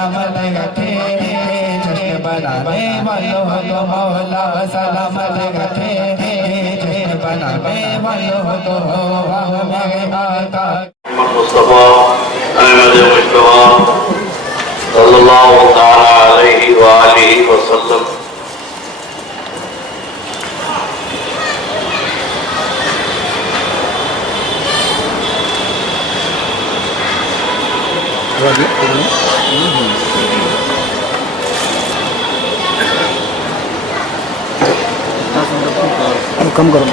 سلامت رکھے جشن بنانے والوں تو مولا سلامت رکھے جشن بنانے والوں تو میرے آقا مصطفیٰ احمد مصطفیٰ صلی اللہ تعالیٰ علیہ وآلہ وسلم کم کرو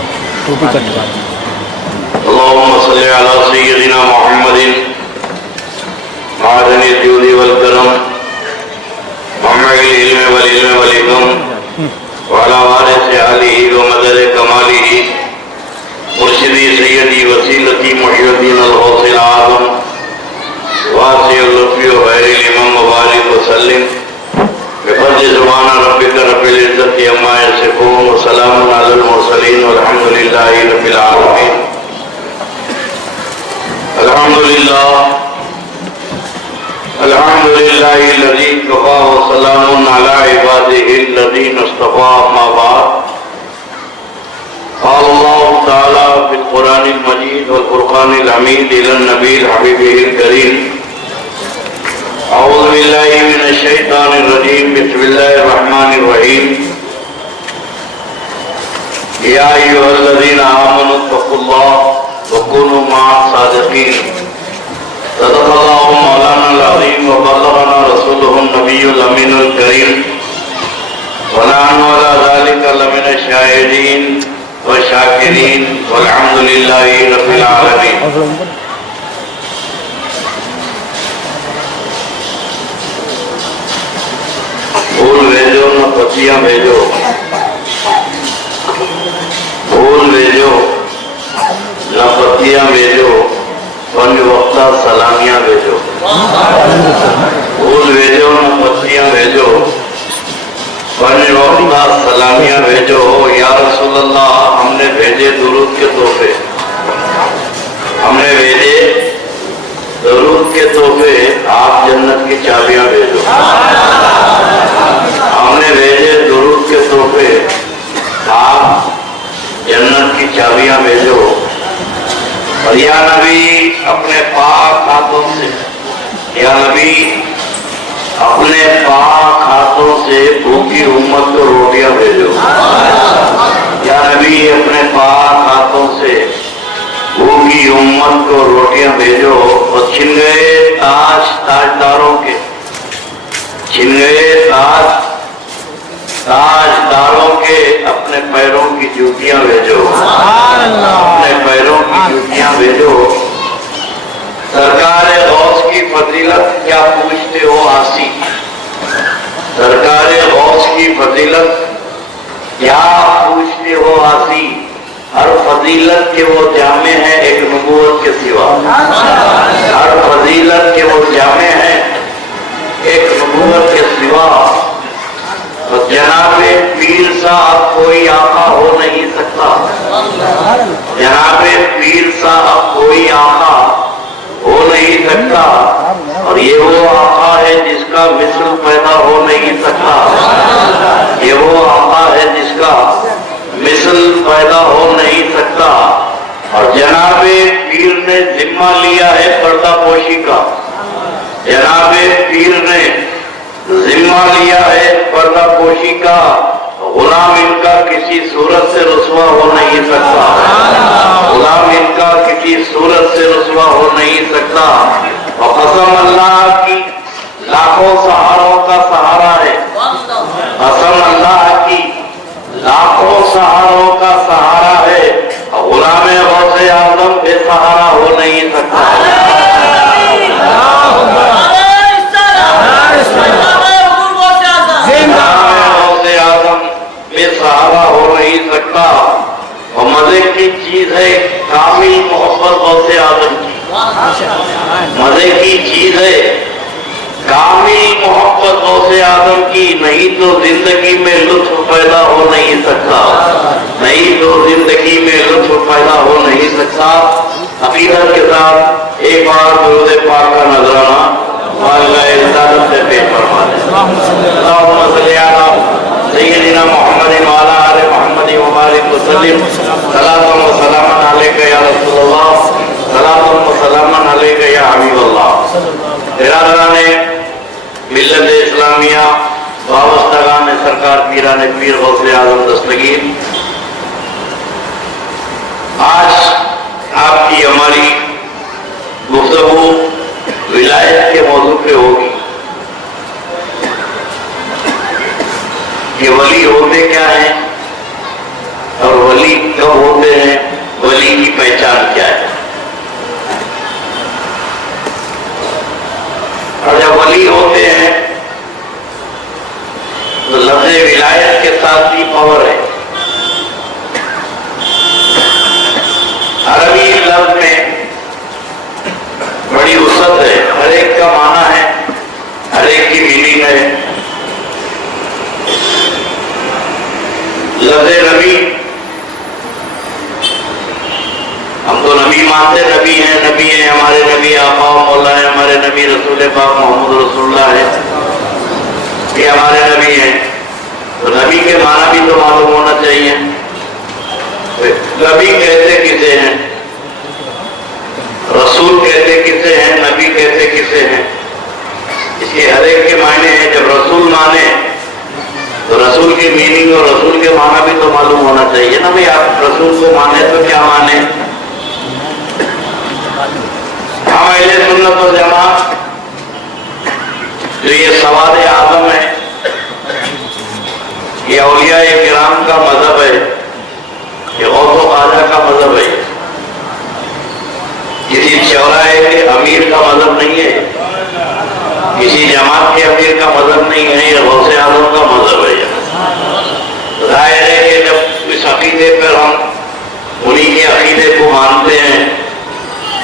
ٹوپی کٹ اللهم صل على سيدنا محمد معدن الجود والكرم محمد العلم والعلم والحكم وعلى وارث آله ومدد كماله مرشدي سيدي وسيلتي محي الدين الغوث العظم واسع اللطف وخير الامام مبارك وسلم بفضل سبحان ربك رب العزة عما يصفون وسلام على المرسلين والحمد لله رب العالمين. الحمد لله الذي كفى وسلام على عباده الذين اصطفى. ما بعد قال الله تعالى في القرآن المجيد والفرقان الحميد إلى النبي الحبيب الكريم: أعوذ بالله من الشيطان الرجيم. بسم الله الرحمن الرحيم. يا أيها الذين آمنوا اتقوا الله وكونوا مع الصادقين. صدق الله مولانا العظيم وبلغنا رسوله النبي الأمين الكريم ونحن على ذلك لمن الشاهدين والشاكرين والحمد لله رب العالمين. پھول بھیجو نہ پتیاں بھیجو، پھول بھیجو نہ پتیاں بھیجو، پنج وقتہ سلامیاں بھیجو. پھول بھیجو نہ پتیاں بھیجو، پنج وقتہ سلامیاں بھیجو. یا رسول اللہ، ہم نے بھیجے درود کے تحفے، ہم نے بھیجے درود کے تحفے، آپ جنت کی چابیاں بھیجو. ہم نے بھیجے درود کے تحفے، آپ جنت کی چابیاں بھیجو. اور یا نبی اپنے پاک ہاتھوں سے، یا نبی اپنے پاک ہاتھوں سے بھوکی امت کو روٹیاں بھیجو. یا نبی اپنے پاک ہاتھوں سے بھوکی امت کو روٹیاں بھیجو. اور چھن گئے تاج تاجداروں کے، چھن گئے تاجداروں کے اپنے پیروں کی جوتیاں بھیجو. اپنے پیروں کی جوتیاں بھیجو. سرکار غوث کی فضیلت کیا پوچھتے ہو آسی، سرکار غوث کی فضیلت کیا پوچھتے ہو آسی. ہر فضیلت کے وہ جامع ہے ایک نبوت کے سوا، ہر فضیلت کے وہ جامع ہے ایک نبوت کے سوا. تو جناب پیر صاحب کوئی آقا ہو نہیں سکتا، جناب پیر صاحب کوئی آقا ہو نہیں سکتا. اور یہ وہ آقا ہے جس کا مثل پیدا ہو نہیں سکتا، یہ وہ آقا ہے جس کا مثل پیدا ہو نہیں سکتا. اور جناب پیر نے ذمہ لیا ہے پردہ پوشی کا، جناب پیر نے ذمہ لیا ہے پردہ پوشی کا. غلام ان کا کسی صورت سے رسوا ہو نہیں سکتا، غلام ان کا کسی صورت سے رسوا ہو نہیں سکتا. اور قسم اللہ کی لاکھوں سہاروں کا سہارا ہے، قسم اللہ کی لاکھوں سہاروں کا سہارا ہے. غلام غوث اعظم بے سہارا ہو نہیں سکتا. سہارا ہو نہیں سکتا. اور مزے کی چیز ہے کامل محبت غوث اعظم کی، مزے کی چیز ہے کامل محبت غوث اعظم کی. نہیں تو زندگی میں لطف پیدا ہو نہیں سکتا، نہیں تو زندگی میں لطف پیدا ہو نہیں سکتا. عقیدت کے ساتھ ایک بار درود پاک کا نذرانہ واللہ عزت سے پیش सरकार पीरान पीर गौसे आजम दस्तगीर, आज आपकी हमारी गुफ्तगू विलायत के मौजू पे होगी कि वली होते क्या हैं और वली कब होते हैं, वली की पहचान क्या है। और जब वली होते हैं तो लफ्ज़ विलायत के साथ भी पावर है। अरबी लफ्ज़ में बड़ी वसअत है, हर एक का माना है, हर एक की मीनिंग है। लफ्ज़ नबी, हम तो नबी मानते, नबी हैं हमारे नबी आका मौला है, हमारे नबी रसूल पाक मोहम्मद रसूलुल्लाह है, ये हमारे नबी हैं। तो नबी के माना भी तो मालूम होना चाहिए। नबी कहते किसे हैं, रसूल कहते किसे हैं, नबी कहते किसे हैं, इसके हर एक के मायने हैं। जब रसूल माने तो रसूल की मीनिंग और रसूल के माना भी तो मालूम होना चाहिए ना भाई। आप रसूल को माने तो क्या माने। हम अहले सुन्नत वल जमात जो ये सवाद आज़म है, ये औलिया किराम का मजहब है, ये गौस ख्वाजा का मजहब है, किसी चौराहे के अमीर का मजहब नहीं है, किसी जमात के अमीर का मजहब नहीं है, ये गौस आज़म का मजहब है। जाहिर है कि जब इस अकीदे पर हम उन्हीं के अकीदे को मानते हैं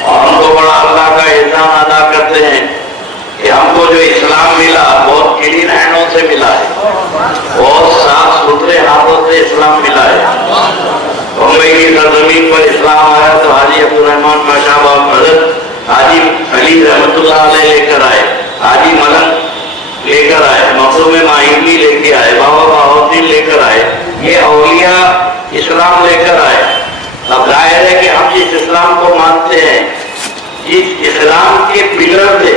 और हमको बड़ा अल्लाह का एहसान अदा करते हैं कि हमको जो इस्लाम मिला बहुत क्लीन हैंडों से मिला है, बहुत साफ सुथरे हाथों से इस्लाम मिला है। मुंबई की सरजमीन पर इस्लाम आया तो हाजी अब्दुर्रहमान माशाबाब मदद, हाजी अली रहमतुल्लाह अलैह लेकर आए, हाजी मलक लेकर आए, मखदूम मायूनी लेके आए, बाबा बाहुद्दीन लेकर आए, ये औलिया इस्लाम लेकर आए। अब जाहिर है कि हम जिस इस्लाम को मानते हैं, जिस इस्लाम के पिलर थे,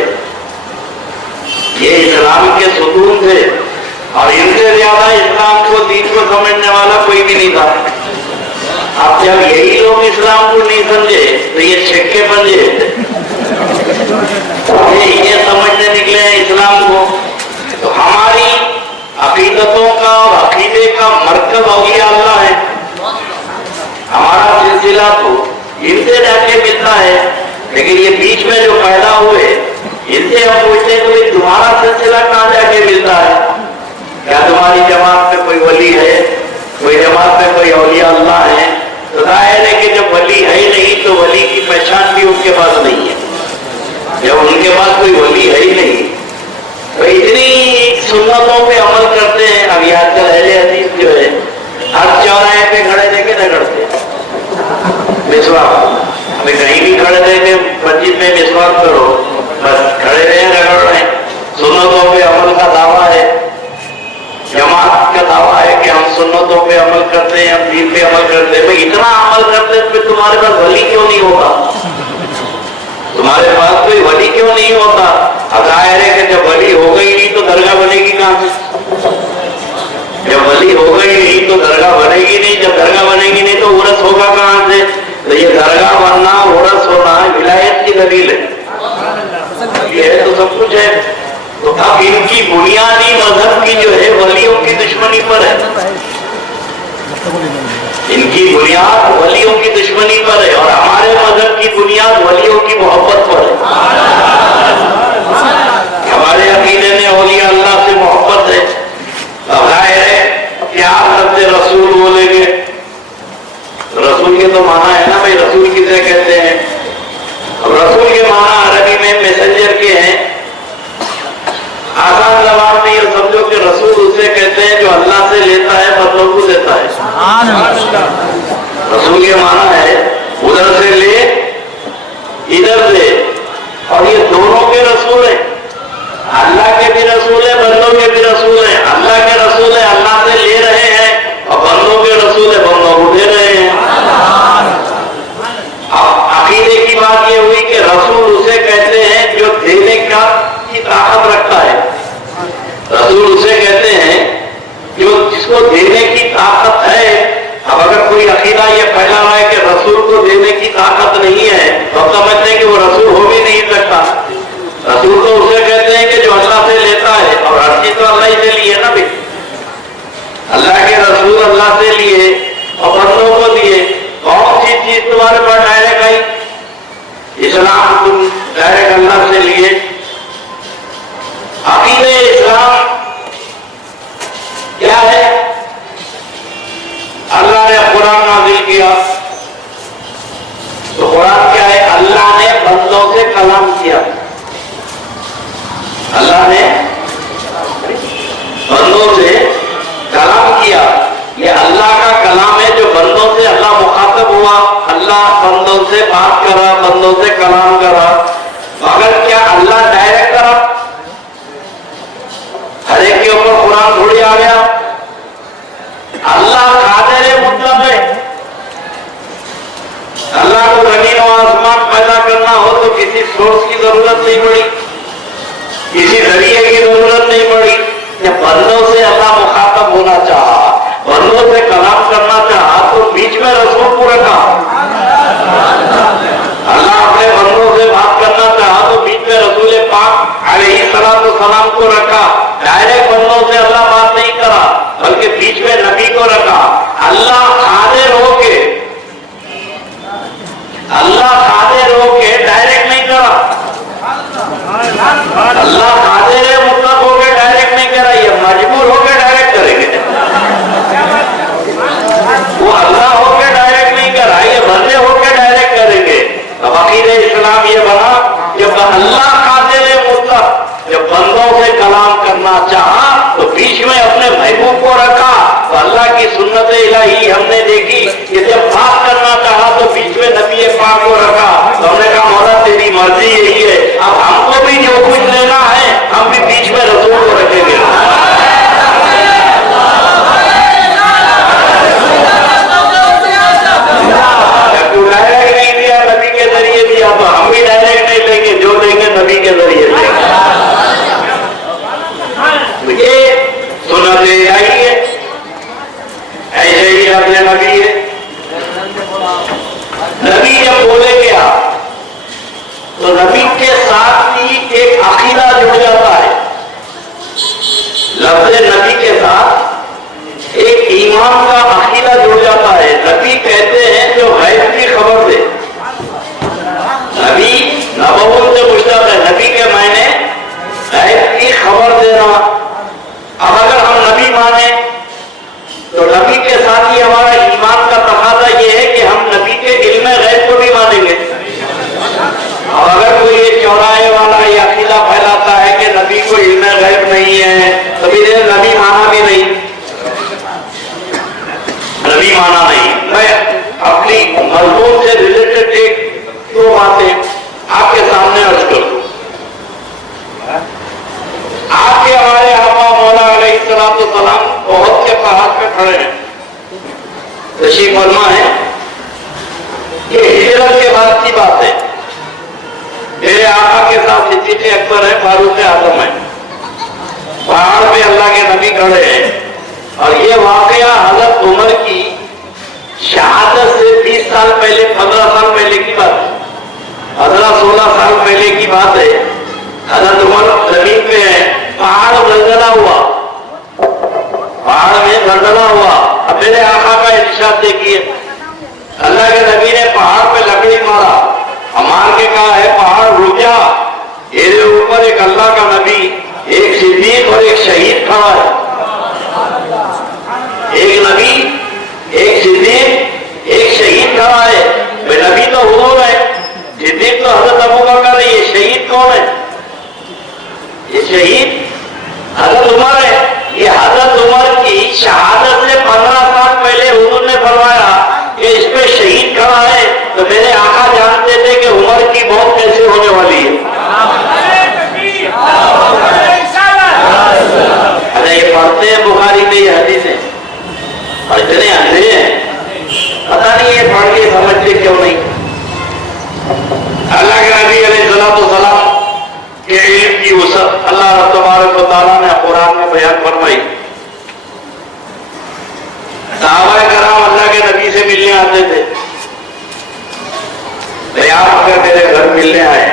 ये इस्लाम के सुतून थे और इनसे ज्यादा इस्लाम को दीन को समझने वाला कोई भी नहीं था। अब जब यही लोग इस्लाम को नहीं समझे तो ये छक्के बंजे ये समझने निकले हैं इस्लाम को। तो हमारी अकीदतों का और अकीदे का मरकज औलिया अल्लाह है। हमारा सिलसिला तो इनसे जाके मिलता है, लेकिन ये बीच में जो पैदा हुए इनसे हम पूछते हैं कि तुम्हारा सिलसिला कहाँ जाके मिलता है। क्या तुम्हारी जमात में कोई वली है, कोई जमात में कोई औलिया अल्लाह है? तो जाहिर है कि जब वली है ही नहीं तो वली की पहचान भी उनके पास नहीं है। जब उनके पास कोई वली है ही नहीं तो इतनी सुन्नतों पे अमल करते हैं। अभी आजकल अहले हदीस जो है हर चौराहे पे खड़े देखे रगड़ते मिसवाक, हमें कहीं भी खड़े देखे मस्जिद में मिसवाक करो, बस खड़े रहे रगड़ रहे। सुन्नतों पे अमल का दावा है, जमात का दावा है कि हम सुन्नतों पे अमल करते हैं, हम दीन पे अमल करते हैं। भाई इतना अमल करते हैं तो तुम्हारे पास वली क्यों नहीं होगा? तुम्हारे पास कोई वली क्यों नहीं होता? अब जाहिर है कि जब वली हो गई नहीं तो दरगाह बनेगी कहां से? जब वली हो गई नहीं तो दरगाह बनेगी नहीं, जब दरगाह बनेगी नहीं तो उरस होगा कहां से? तो ये दरगाह बनना, उरस होना विलायत की दलील है, ये तो सब कुछ है। तो अब इनकी बुनियादी मजहब की जो है वलियों की दुश्मनी पर है, इनकी बुनियाद वलियों की दुश्मनी पर है और हमारे मजहब की बुनियाद वलियों की मोहब्बत पर है। हमारे अकीदे में औलिया अल्लाह से मोहब्बत है। अब जाहिर है कि आप सबसे रसूल बोलेंगे, रसूल के तो माना है ना भाई, रसूल किसे कहते हैं? अब रसूल के माना अरबी में मैसेंजर के हैं। आसान जवाब में ये समझो कि रसूल उसे कहते हैं जो अल्लाह से लेता है बंदों को देता है। रसूल ये माना है उधर से ले इधर से, और ये दोनों के रसूल है, अल्लाह के भी रसूल है, बंदों के भी रसूल है। अल्लाह के रसूल है, अल्लाह से ले रहे हैं, और बंदों के रसूल है, बंदों को दे रहे हैं। अब अकीदे की बात ये हुई कि रसूल उसे कहते हैं जो देने का की ताकत रखता है, रसूल उसे कहते हैं जो سے بات کرا, بندوں سے کلام کرا, مگر کیا اللہ ڈائریکٹ کرا؟ ہر ایک کے اوپر قرآن تھوڑی آ گیا. اللہ قادر مطلق ہے. اللہ کو زمین و آسمان پیدا کرنا ہو تو کسی سورس کی ضرورت نہیں پڑی, کسی ذریعے کی ضرورت نہیں پڑی. جب بندوں سے اللہ مخاطب ہونا چاہا, بندوں سے کلام کرنا چاہا, تو بیچ میں رسول کو رکھا. اللہ اپنے بندوں سے بات کرنا چاہا تو بیچ میں رسول پاک علیہ السلام کو رکھا. ڈائریکٹ بندوں سے اللہ بات نہیں کرا, بلکہ بیچ میں نبی کو رکھا. اللہ قادر ہو کے ڈائریکٹ نہیں کرا. اللہ قادر مطلق ہو کے ڈائریکٹ نہیں کرا, یہ مجبور ہو کے ڈائریکٹ کریں گے. وہ اللہ ہو کے ڈائریکٹ نہیں کرا, یہ بندے ہو کے ڈائریکٹ کریں گے. اب عقیدہ اسلام یہ بنا, جب اللہ قادر مطلق جب بندوں سے کلام کرنا چاہا تو بیچ میں اپنے محبوب کو رکھا. تو اللہ کی سنت الہی ہم نے دیکھی کہ جب بات کرنا چاہا تو بیچ میں نبی پاک کو رکھا. تو ہم نے کہا مولا تیری مرضی یہی ہے, اب ہم کو بھی جو کچھ لینا ہے ہم بھی بیچ میں رسول کو رکھیں گے. جب تو ڈائریکٹ نہیں دیا, نبی کے ذریعے دیا, تو ہم بھی ڈائریکٹ نہیں لیں گے, جو دیں گے نبی کے ذریعے دیں گے. یہ سنت الہی ہے, ایسے ہی اپنے نبی ہے. نبی جب بولے گیا تو نبی کے ساتھ ہی ایک عقیدہ جڑ جاتا ہے. لفظ نبی کے ساتھ ایک ایمان کا عقیدہ جڑ جاتا ہے. نبی کہتے ہیں جو غیب کی خبر دے. نبی نبوت سے مشتق ہے. نبی کے معنی غیب کی خبر دینا. اب اگر ہم نبی مانیں تو نبی کے ساتھ ہی ہمارا ایمان کا تقاضا یہ ہے کہ ہم نبی کے علم غیب کو بھی مانیں گے. اور اگر کوئی یہ چوراہے والا یہ عقیدہ پھیلاتا ہے کہ نبی کو علم غیب نہیں ہے, تو بھی نبی مانا بھی نہیں, نبی مانا نہیں. میں اپنی مضمون سے ریلیٹڈ ایک دو باتیں آپ کے سامنے عرض کروں. آپ کے ہمارے آقا مولا علیہ السلام بہت کے پہاڑ پہ کھڑے ہیں, تشریف فرما ہے. یہ ہجرت کے بعد کی بات ہے. میرے آقا کے ساتھ صدیق اکبر ہے, فاروق اعظم ہے. پہاڑ پہ اللہ کے نبی کھڑے ہیں, اور یہ واقعہ حضرت عمر کی شہادت سے 20 سال پہلے, 15 سال پہلے کی بات ہے, 15-16 سال پہلے کی بات ہے. حضرت عمر زمین پہ ہے, پہاڑ زلزلہ ہوا, پہاڑ میں زلزلہ ہوا. اب میرے آقا کا ارشاد دیکھیے, اللہ کے نبی نے پہاڑ پہ لکڑی مارا, مار کے کہا ہے پہاڑ رک جا. میرے اوپر ایک اللہ کا نبی, ایک صدیق اور ایک شہید کھڑا ہے. ایک نبی, ایک صدیق, ایک شہید کھڑا ہے. نبی تو حضور ہے, صدیق تو حضرت ابوبکر ہے, یہ شہید کون ہے؟ یہ شہید حضرت عمر ہے. یہ حضرت عمر کی شہادت سے 15 سال پہلے حضور نے فرمایا کہ اس پہ شہید کھڑا ہے. تو میرے آقا جانتے تھے کہ عمر کی موت کیسے ہونے والی ہے. ارے یہ پڑھتے ہیں بخاری میں یہ حدیث ہے, اور اتنے اندھے ہیں, پتہ نہیں یہ پڑھ کے سمجھتے کیوں نہیں. اللہ کے نبی علیہ السلام کے علم کی وسعت اللہ تبارک و تعالیٰ نے قرآن میں بیان فرمائی. صحابہ کرام اللہ کے نبی سے ملنے آتے تھے. آپ اگر میرے گھر ملنے آئے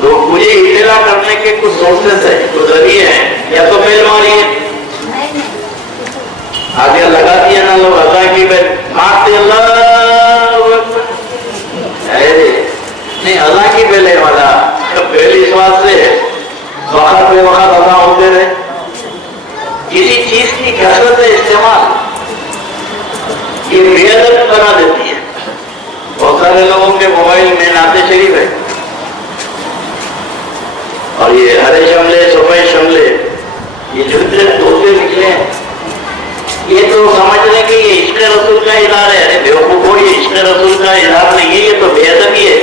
تو مجھے اطلاع کرنے کے کچھ سورسز ہیں, کچھ ذریعے ہیں. یا تو بیل ماریے, آگے لگا دیا نا لوگ اللہ کی بیل مارتے, نہیں اللہ کی بیل ہے والا. بیل اس بات سے وقت بے وقت ادا ہوتے رہے. کسی چیز کی کثرت استعمال یہ بے ادب بنا دیتی ہے. بہت سارے لوگوں کے موبائل میں نعت شریف ہے, اور یہ ہرے شملے صفحے شملے, یہ جو طوطے نکلے ہیں, یہ تو سمجھ لیں کہ یہ عشق رسول کا اظہار ہے. ارے بیوقوفو یہ عشق رسول کا اظہار نہیں ہے, یہ تو بے ادبی ہے.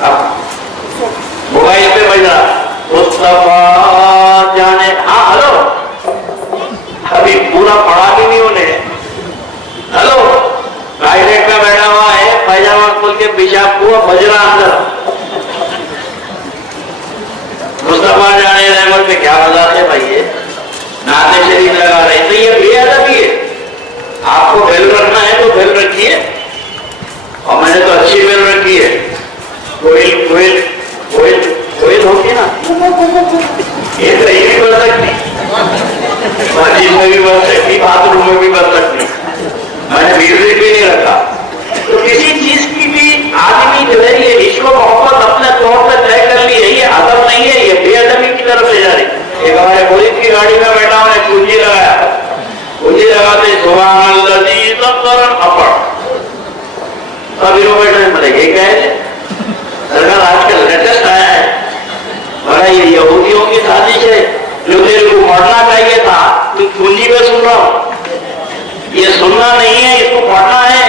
اب موبائل پہ بج رہا مصطفیٰ جانے, ہاں ہلو, ابھی پورا پڑھا بھی نہیں انہیں. ہلو, ٹوائلٹ میں بیٹھا ہوا ہے, پائجامہ کھول کے پیشاب ہوا, بج رہا اندر مصطفیٰ جانے رحمت میں. کیا مزاق ہے بھائی, یہ نعت شریف لگا رہے ہیں, تو یہ بے ادبی ہے. آپ کو بیل رکھنا ہے تو بیل رکھیے, اور میں نے تو اچھی بیل رکھی ہے. کوئل کوئل کوئل کوئل ہوگی نا, یہ کہیں بھی بڑھ سکتی, مسجد میں بھی بڑھ سکتی, باتھ روم میں بھی بڑھ سکتی. میں نے میوزک بھی نہیں رکھا. تو کسی چیز کی بھی آدمی جو ہے یہ عشق و محبت اپنے طور پہ طے کر لی ہے, یہ ادب نہیں ہے, یہ بے ادبی کی طرف لے جا رہی. ایک ہمارے پولیس کی گاڑی میں بیٹھا ہوں نے کنجی لگایا, کنجی لگاتے سبحان الذی سخر اپڑ, سبھی لوگ بیٹھے ہیں. یہ کیا ہے سرکار, آج کل لیٹسٹ آیا ہے, بڑا یہ یہودیوں کی سازش ہے, جو میرے کو پڑھنا چاہیے تھا تو کنجی پہ سن رہا ہوں. یہ سننا نہیں ہے, اس کو پڑھنا ہے,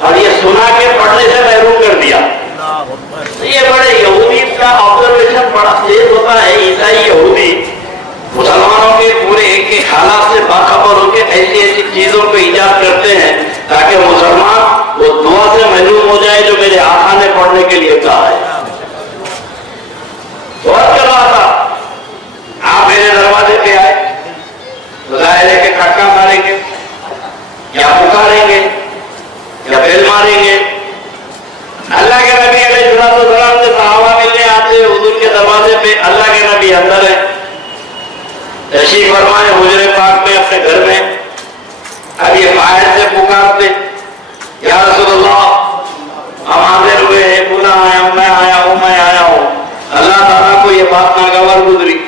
اور یہ سنا کے پڑھنے سے محروم کر دیا. یہ بڑے یہودی کا آبزرویشن بڑا تیز ہوتا ہے. عیسائی یہودی مسلمانوں کے پورے ایک ایک حالات سے باخبر ہو کے ایسی ایسی چیزوں کو ایجاد کرتے ہیں تاکہ مسلمان وہ دعا سے محروم ہو جائے جو میرے آقا نے پڑھنے کے لیے کہا ہے. بہت کر رہا تھا, آپ میرے دروازے پہ آئے, ظاہر ہے کہ کھٹکا ماریں گے یا پکاریں گے یا بیل ماریں گے. اللہ کے نبی علیہ السلام سے صحابہ ملنے آتے حضور کے دروازے پہ, اللہ کے نبی اندر ہے, تشریف فرمائے حجرے پاک میں اپنے گھر میں. اب یہ باہر سے پکارتے یا رسول اللہ ہم حاضر ہوئے ہیں, پناہ آیا ہوں, میں آیا ہوں, میں آیا ہوں. اللہ تعالیٰ کو یہ بات ناگوار گزری.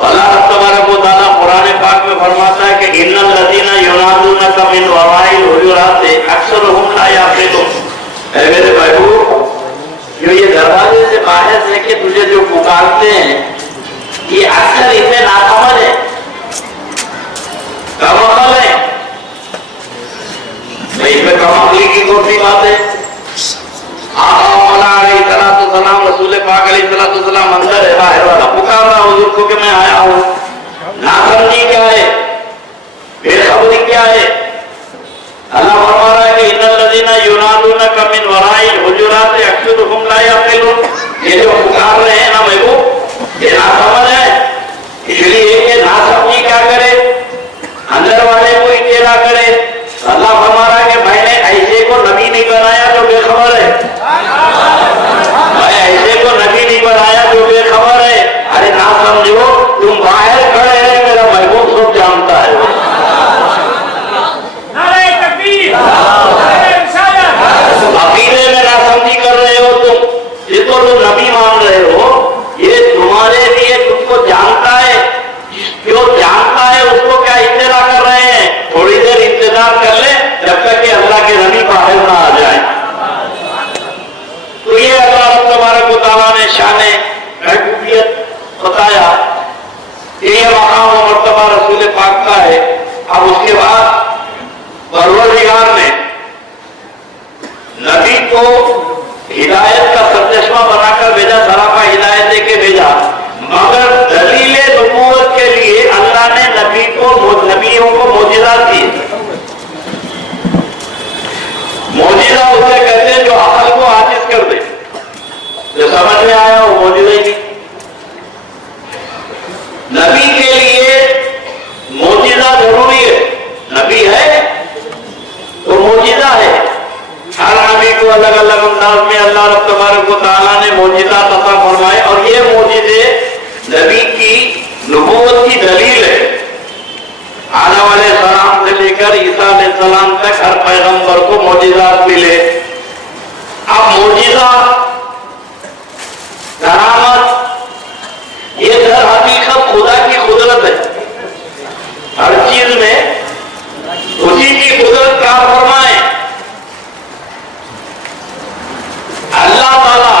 اللہ تبارک و تعالیٰ قرآن پاک میں فرماتا ہے کہ ان الذین ینادونک من وراء الحجرات اکثرهم لا یعقلون. اے میرے محبوب, جو یہ دروازے سے باہر سے کہ تجھے جو پکارتے ہیں یہ اکثر اتنے ناسمجھ ہیں, کم عقل ہے. اس میں کم عقلی کی کون سی بات ہے؟ آقا علیہ السلام رسول پاک علیہ السلام اندر ہے, باہر والا پکار رہا حضور کو کہ میں آیا ہوں. ناسمجھی کیا ہے, بے خبری کیا ہے؟ اللہ فرما رہا ہے کہ ان الذین ینادونک من وراء الحجرات اکثرهم لا یعقلون. یہ جو پکار رہے ہیں نا محبوب, یہ ناسمجھ ہے. اس لیے یہ ناسمجھی کیا کرے, اندر والے کو اطلاع کرے. اللہ فرما رہا ہے کہ میں نے ایسے کو نبی نہیں بنایا جو بے خبر ہے, میں ایسے کو نبی نہیں بنایا جو بے خبر ہے. ارے نہ سمجھو, تم باہر کھڑے ہیں, میرا محبوب سب جانتا ہے. عقیدے میں ناسمجھی کر رہے ہو تم, جس کو تم نبی مان رہے ہو, یہ تمہارے لیے تم کو جانتا ہے, جو جانتا ہے اس کو کیا اطلاع کر رہے ہیں. تھوڑی دیر انتظار کر لیں جب تک کہ اللہ کے نبی باہر نہ آ جائے. تو یہ اللہ تبارک و تعالیٰ نے شان محبوبیت بتایا کہ یہ مقام و مرتبہ رسول پاک کا ہے. اب اس کے بعد پروردگار نے نبی کو ہدایت کا سرچشمہ بنا کر بھیجا, سراپا ہدایت دے کے بھیجا, مگر دلیل نبوت کے لیے اللہ نے نبیوں کو معجزات دیے. معجزہ اسے کہتے ہیں جو عقل کو عاجز کر دے, جو سمجھ میں آیا وہ معجزہ ہی نہیں. نبی کے لیے معجزہ ضروری ہے. نبی ہے تو معجزہ ہے. ہر نبی کو الگ الگ انداز میں اللہ رب تبارک و تعالیٰ نے معجزات عطا فرمائے, اور یہ معجزے نبی کی نبوت کی دلیل ہے. آدم علیہ السلام سے لے کر عیسیٰ علیہ السلام تک ہر پیغمبر کو معجزات ملے. اب معجزہ, کرامت, یہ در حقیقت خدا کی قدرت ہے. ہر چیز میں اسی کی قدرت کار فرمائے. اللہ تعالیٰ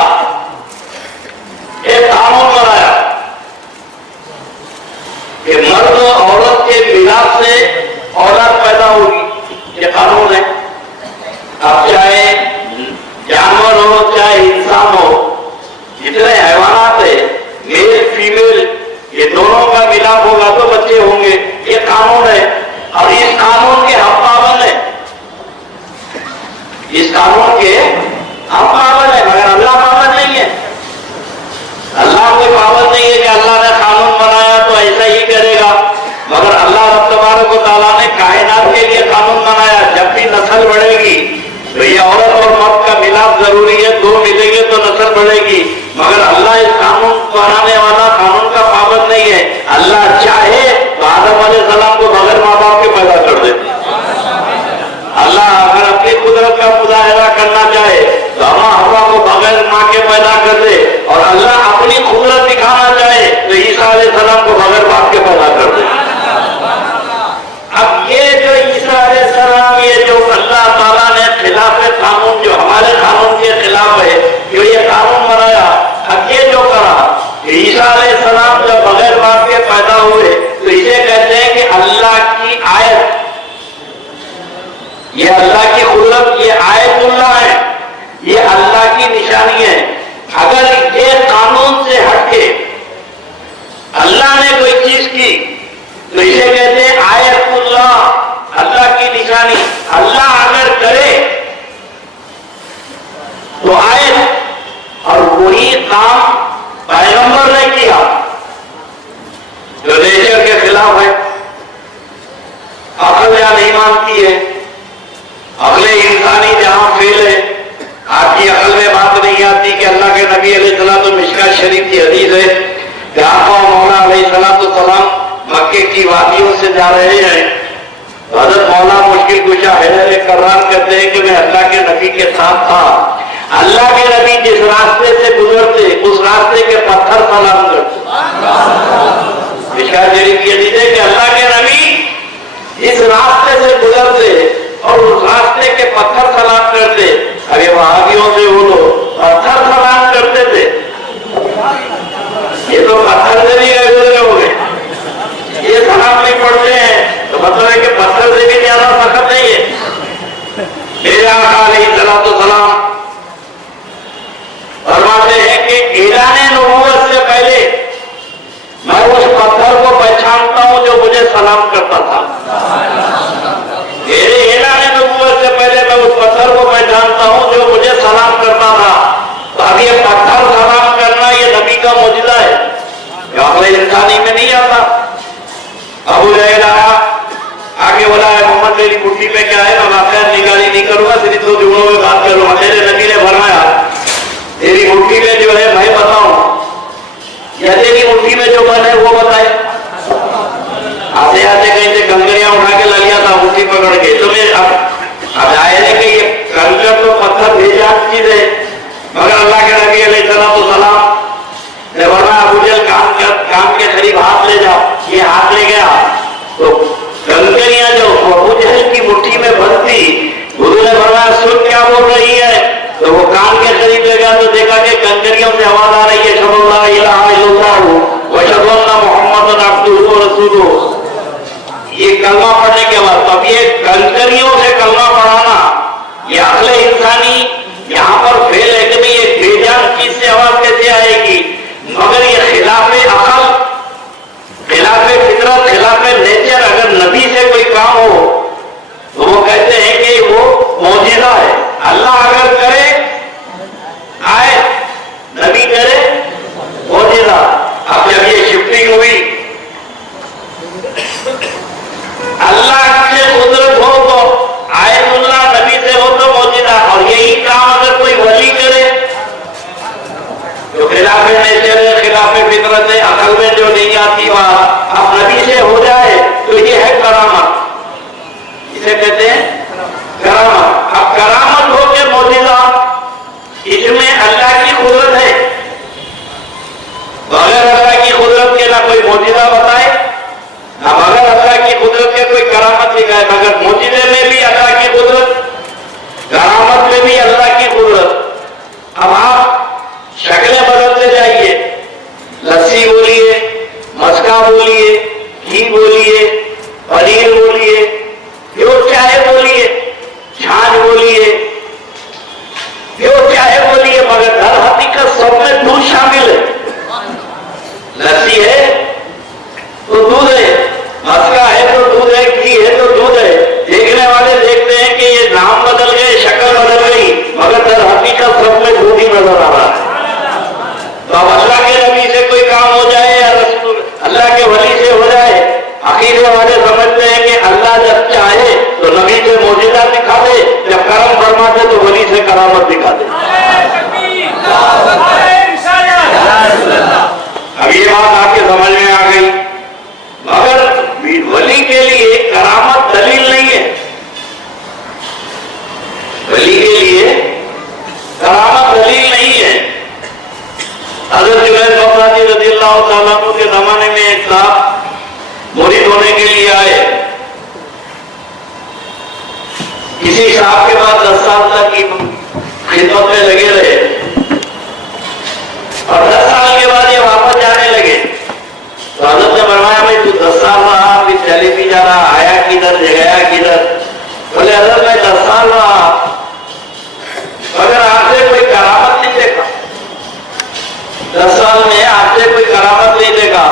ایک قانون بنایا کہ مرد و عورت کے ملاپ سے اولاد پیدا ہوگی. जरूरी है, दो मिलेंगे तो नस्ल बढ़ेगी, मगर अल्लाह इस कानून बनाने वाला कानून का पाबंद नहीं है। अल्लाह चाहे तो आदम अलैहिस्सलाम को बगैर माँ बाप के पैदा कर दे। अल्लाह अगर अपनी कुदरत का मुजाहिरा करना चाहे तो हवा को बगैर माँ के पैदा कर दे, और अल्लाह अपनी कुदरत दिखाना चाहे तो ईसा अलैहिस्सलाम को बगैर बाप के पैदा कर दे। अब ये जो ईसा अलैहिस्सलाम, ये जो अल्लाह ताला ने खिलाफ कानून, जो हमारे कानून के खिलाफ है, जो ये कानून बनाया, अब ये जो करा, ईसा अलैहिस्सलाम जब बगैर बाप के पैदा हुए तो इसे कहते हैं कि अल्लाह की आयत, ये अल्लाह की कुदरत, ये आयतुल्लाह है, ये अल्लाह की निशानी है। अगर ये कानून से हटके अल्लाह ने कोई चीज की तो इसे कहते हैं आयतुल्लाह, अल्लाह की निशानी। अल्लाह अगर करे तो आयत, और वही काम पैगंबर ने किया जो नेचर के खिलाफ है, अकल या नहीं मानती है, अगले इंसानी जहां फेल है। आपकी अकल में बात नहीं आती कि अल्लाह के नबी अलैहिस्सलाम, तो मिशकात शरीफ की हदीस है, जहां पर मौला अलैहिस्सलाम मक्के की वादियों से जा रहे हैं, हजरत मौला मुश्किल कुशा हैदर कर्रान कहते हैं कि मैं अल्लाह के नबी के साथ था। अल्लाह के नबी जिस रास्ते से गुजरते उस रास्ते के पत्थर सलाम करते। मिशकात शरीफ की हदीस है कि अल्लाह के नबी इस रास्ते से गुजरते और उस रास्ते के पत्थर सलाम करते। अरे वहाबियों से वो लोग पत्थर सलाम करते थे, ये तो पत्थर से भी गुजरे हो गए, ये सलाम नहीं पढ़ते हैं, तो मतलब है कि पत्थर से भी ज्यादा सख्त नहीं है। मेरे आका अलैहिस्सलाम फरमाते हैं कि ऐलाने नबूवत से पहले मैं उस पत्थर को पहचानता हूं जो मुझे सलाम करता था। मेरे ऐलाने नबूवत से पहले मैं उस पत्थर को पहचानता हूं जो मुझे सलाम करता था। तो अब ये पत्थर सलाम करना ये नबी का मौजूदा है, जो अगले इंसानी में नहीं आता। अबू जहल आया, आगे बोला है मोहम्मद मेरी मुट्ठी में क्या है, मैं वाकई निकाली नहीं करूंगा, सिर्फ दो जुमलों में बात करूंगा। मेरे नबी ने फरमाया तेरी मुट्ठी में जो है मैं बताऊं या तेरी मुट्ठी में जो बन है वो बताए। आते आते कहीं से कंकरियां उठा के लग गया था मुट्ठी पकड़ के, तो मैं अब आए ने कि ये कंकर तो पत्थर बेजान चीज है, मगर अल्लाह के नबी अलैहिस्सलाम ने फरमाया अबू जहल काम के करीब हाथ ले जाओ। ये हाथ ले गया तो कंकरियां जो अबू जहल की मुट्ठी में बनती, गुरु ने फरमाया सुन क्या बोल रही है, तो वो कान के करीब ले गया तो देखा कि कंकरियों से आवाज आ रही है अशहदु अल्ला इलाहा इल्लल्लाह व अशहदु अन्ना मुहम्मदन अब्दुहु व रसूलुहु। ये कलमा पढ़ने के बाद तब ये कंकरियों से कलमा पढ़ाना, ये अगले इंसानी यहाँ पर फेल है कि नहीं, ये बेजान चीज से आवाज कैसे आएगी, मगर ये खिलाफे अकल, खिलाफे फितरत, खिलाफे नेचर अगर नबी से कोई काम हो तो वो कहते हैं कि वो मौजिजा है। अल्लाह अगर करे आए, नबी करे मौजिजा। अब जब ये शिफ्टिंग हुई, अल्लाह से कुदरत हो तो आयतुल्लाह, नबी से हो तो मौजिजा, और यही काम अगर कोई वली करे जो खिलाफे नेचर है, खिलाफे फितरत है, अकल में जो नहीं आती वहां, अब नबी से हो जाए तो ये है करामत, इसे कहते हैं करामत। अब करामत हो के मौजिजा, इसमें अल्लाह की कुदरत है, बगैर अल्लाह की कुदरत के ना कोई मौजिजा बताए, ना बगैर अल्लाह की कुदरत के कोई करामत दिखाए, मगर मौजिजे में भी अल्लाह की कुदरत, करामत में भी अल्लाह की कुदरत। अब आप शक्लें बदलते जाइए, लस्सी बोलिए, मस्का बोलिए, घी बोलिए, पनीर बोलिए, जो चाहे बोलिए, छाछ बोलिए, जो चाहे बोलिए, मगर हर हकीकत सब में दूध शामिल है। लस्सी है तो दूध है, मस्का है तो दूध है, घी है तो दूध है। देखने वाले देखते हैं कि ये नाम बदल गए, शक्ल बदल गई, मगर हर हकीकत सब में दूध ही नजर आ रहा है। तो अब अल्लाह के नबी से कोई काम हो जाए या रसूल अल्लाह के वली से हो जाए, अकीदे वाले समझते हैं कि अल्लाह जब चाहे तो नबी से मौजिजा दिखा दे, जब करम फरमा दे तो वली से करामत दिखा दे। अब ये बात आपके समझ में आ गई। मगर वली के लिए करामत दलील नहीं है। वली के लिए करामत दलील नहीं है। हज़रत जुनैद बगदादी रज़ियल्लाहु ताला अन्हु के जमाने में एक साहब मुरीद होने के लिए आए। किसी साहब के पास 10 साल तक की खिदमत में लगे रहे और 10 साल के बाद ये वापस जाने लगे। तो हज़रत ने फरमाया भाई तू 10 साल रहा, फिर चले भी जा रहा, आया किधर गया किधर? बोले हज़रत मैं 10 साल रहा मगर आपसे कोई करामत नहीं देखा। 10 साल में आपसे कोई करामत नहीं देखा।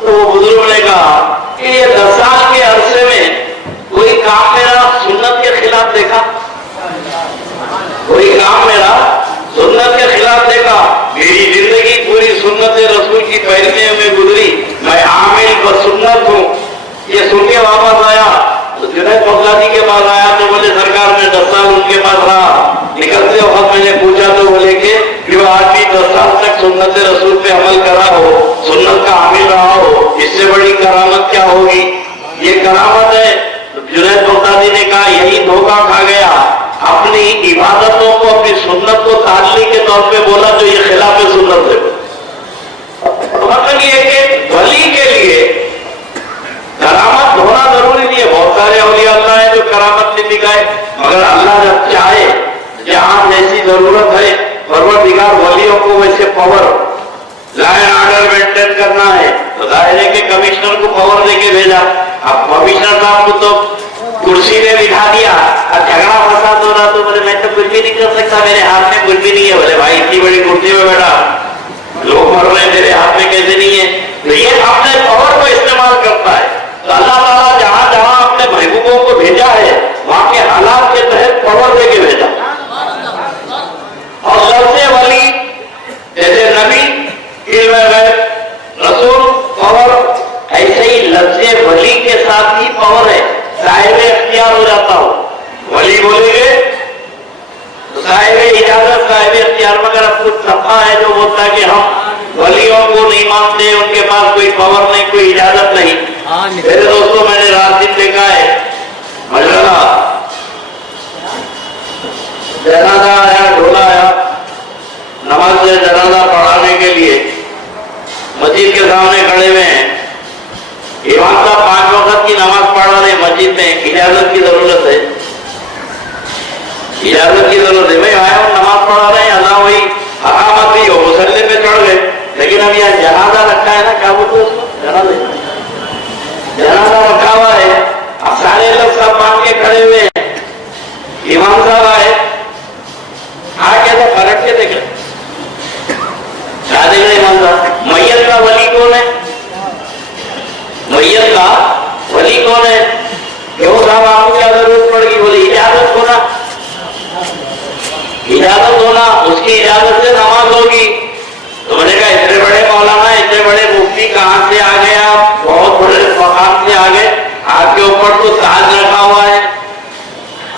तो वो बुजुर्ग ने कहा कि ये 10 साल के अरसे में कोई काम मेरा सुन्नत के खिलाफ देखा? कोई काम मेरा सुन्नत के खिलाफ देखा? मेरी जिंदगी पूरी सुन्नत रसूल की पैरवी में गुजरी, मैं आमिल व सुन्नत हूँ। ये सुन के वापस आया तो जुनैद बगदादी के पास आया तो बोले सरकार मैं 10 साल उनके पास रहा। निकलते वक्त मैंने पूछा तो बोले कि जो आदमी 10 साल तक सुन्नत रसूल पे अमल करा हो, सुन्नत का आमिल रहा हो, इससे बड़ी करामत क्या होगी? ये करामत है। तो जुनैद बगदादी ने कहा यही धोखा खा गया, अपनी इबादतों को अपनी सुन्नत को तादली के तौर पे बोला तो ये खिलाफ सुन्नत है। मतलब ये कि वली के लिए करामत होना जरूरी नहीं है। बहुत सारे औलिया अल्लाह है जो करामत नहीं दिखाए, मगर अल्लाह जब चाहे जहां जैसी जरूरत है परवरदिगार वलियों को वैसे power law and order maintain करना है तो जाहिर है कि कमिश्नर को पावर देके भेजा। अब कमिश्नर साहब को तो कुर्सी में बिठा दिया, अब झगड़ा फसाद हो रहा तो बोले मैं तो कुछ भी नहीं कर सकता, मेरे हाथ में कुछ भी नहीं है। बोले भाई इतनी बड़ी कुर्सी में बैठा, लोग मर रहे हैं, मेरे हाथ में कैसे नहीं है? तो ये अपने पावर को इस्तेमाल करता है। तो अल्लाह ताला जहां जहां अपने महबूबों को भेजा है वहां के हालात के तहत पावर देके भेजा। और सबसे वली जैसे नबी, इल्म गैब, रसूल पावर, ऐसे ही लफ्ज़े वली के साथ ही पावर है, साहिब इख्तियार हो जाता हो। वली बोलेंगे तो साहिब इजाजत, साहिब इख्तियार। मगर अब कुछ सफा है जो बोलता है कि हम वलियों को नहीं मानते, उनके पास कोई पावर नहीं, कोई इजाजत नहीं। मेरे दोस्तों मैंने रात दिन देखा है मजरा जनाजा आया, ढोला आया, नमाज से जनाजा पढ़ाने के लिए मस्जिद के सामने खड़े हुए हैं। इमाम साहब 5 वक्त की नमाज पढ़ रहे मस्जिद में, इजाजत की जरूरत है, इजाजत की जरूरत है। मैं आया हूँ नमाज पढ़ा रहे हैं, अल्लाह वही हकामत भी हो, मुसल्ले पे चढ़ गए। लेकिन अब यहाँ जनाजा रखा है ना, क्या बोलते हैं उसको? जनाजा रखा हुआ है। अब सारे लोग सब मान के खड़े हुए हैं। इमाम साहब आए, आके तो फरक के देख क्या देख रहे इमाम साहब? मैयत का वली कौन है? मैयत का वली कौन है? क्यों साहब आपको क्या जरूरत पड़ेगी? बोले इजाजत होना, इजाजत होना, उसकी इजाजत से नमाज होगी। तो मैंने कहा इतने बड़े मौलाना, इतने बड़े मुफ्ती कहां से आ गए आप? बहुत बड़े मकाम से आ गए, आपके ऊपर तो ताज रखा हुआ है,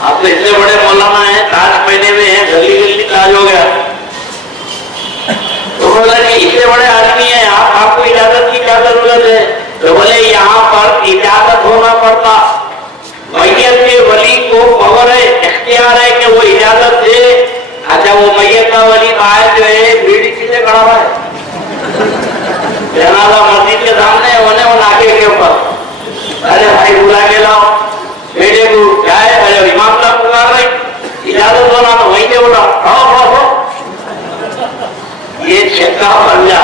आप तो इतने बड़े मौलाना हैं, ताज पहने हुए हैं, गली गली ताज हो गया। तो बोला कि इतने बड़े आदमी हैं आप, आपको इजाजत की क्या जरूरत है? तो बोले यहाँ पर इजाजत होना पड़ता, मैयत के वली को पावर है, इख्तियार है कि वो इजाजत दे। अच्छा वो मैयत का वली बाहर जो है बीड़ी पीछे खड़ा हुआ है, जनाजा मस्जिद के सामने होने वो नाके के ऊपर, अरे भाई बुला के लाओ बेटे को, क्या है? अरे इमाम साहब पुकार रहे, इजाजत होना तो वहीं से बोला आओ। ये छक्का बन जा,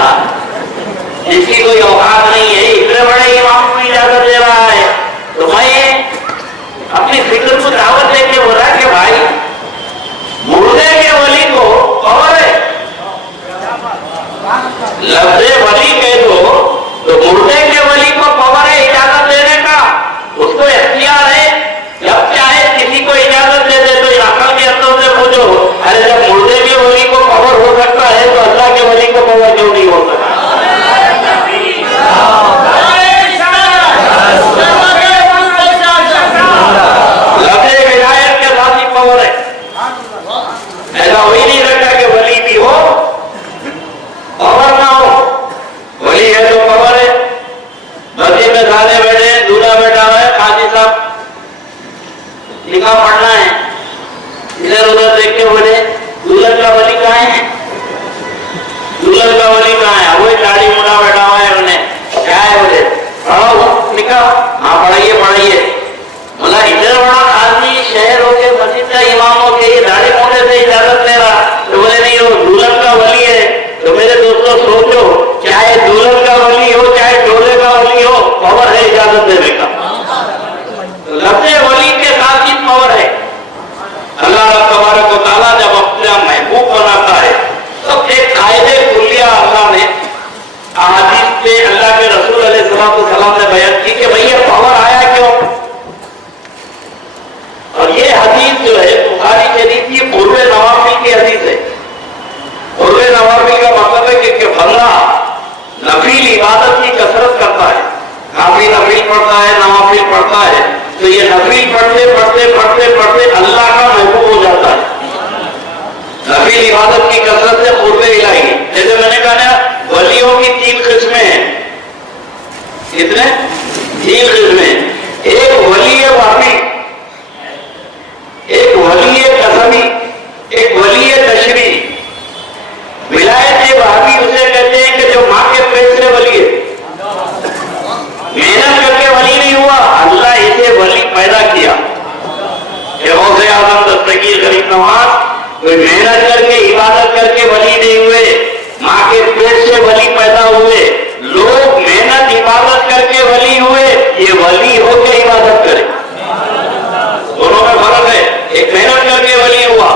जिसकी कोई औकात नहीं है, इतने बड़े इमाम को इजाजत दे रहा है। तो मैं अपनी फिक्र को दावत देके बोला कि भाई मुर्दे के वली को पावर है, लफ्ज़े वली कह दो तो मुर्दे के वली को पावर है इजाजत देने का, उसको इख्तियार है, जब चाहे किसी को इजाजत दे दे। तो अकल के अंदर से पूछो, अरे जब मुर्दे के वली को पावर हो सकता है तो अल्लाह के वली को पावर क्यों नहीं हो सकता? लफ्ज़े विलायत के साथ ही पावर है। ऐसा वही नहीं रखा कि वली भी हो पावर है इजाजत देने का। लफ्ज़ वली के साथ ही पावर है। अल्लाह तबारक व तआला जब अपना महबूब बनाता है तो एक कायदे कुलिया अल्लाह ने अहादीस पे अल्लाह के रसूल अलैहिस्सलाम ने बयान की कि भाई ये पावर आया क्यों। और ये हदीस जो है बुखारी शरीफ की पूर्व नवाफिल की हदीस है। पूर्व नवाफिल का मतलब है कि बंदा नफील इबादत की कसरत करता है, काफी नफील पढ़ता है, नवाफिल पढ़ता है, तो ये नफील पढ़ते पढ़ते पढ़ते पढ़ते अल्लाह का महबूब हो जाता है। नफील इबादत की कसरत से पूर्व इलाही, जैसे मैंने कहा ना, वलियों की 3 किस्में हैं। कितने? 3 किस्में। एक वली वाहबी, एक वली कसमी, एक वली तशरी। विलायत वाहबी उसे कहते हैं कि जो माँ के पेट से वली है, मेहनत करके वली नहीं हुआ, अल्लाह इसे वली पैदा किया। गौसे आजम दस्तगीर गरीब नवाज कोई मेहनत करके इबादत करके वली नहीं हुए, माँ के पेट से वली पैदा हुए। लोग मेहनत इबादत करके वली हुए, ये वली होकर इबादत करे। दोनों में फर्क है। एक मेहनत करके वली हुआ,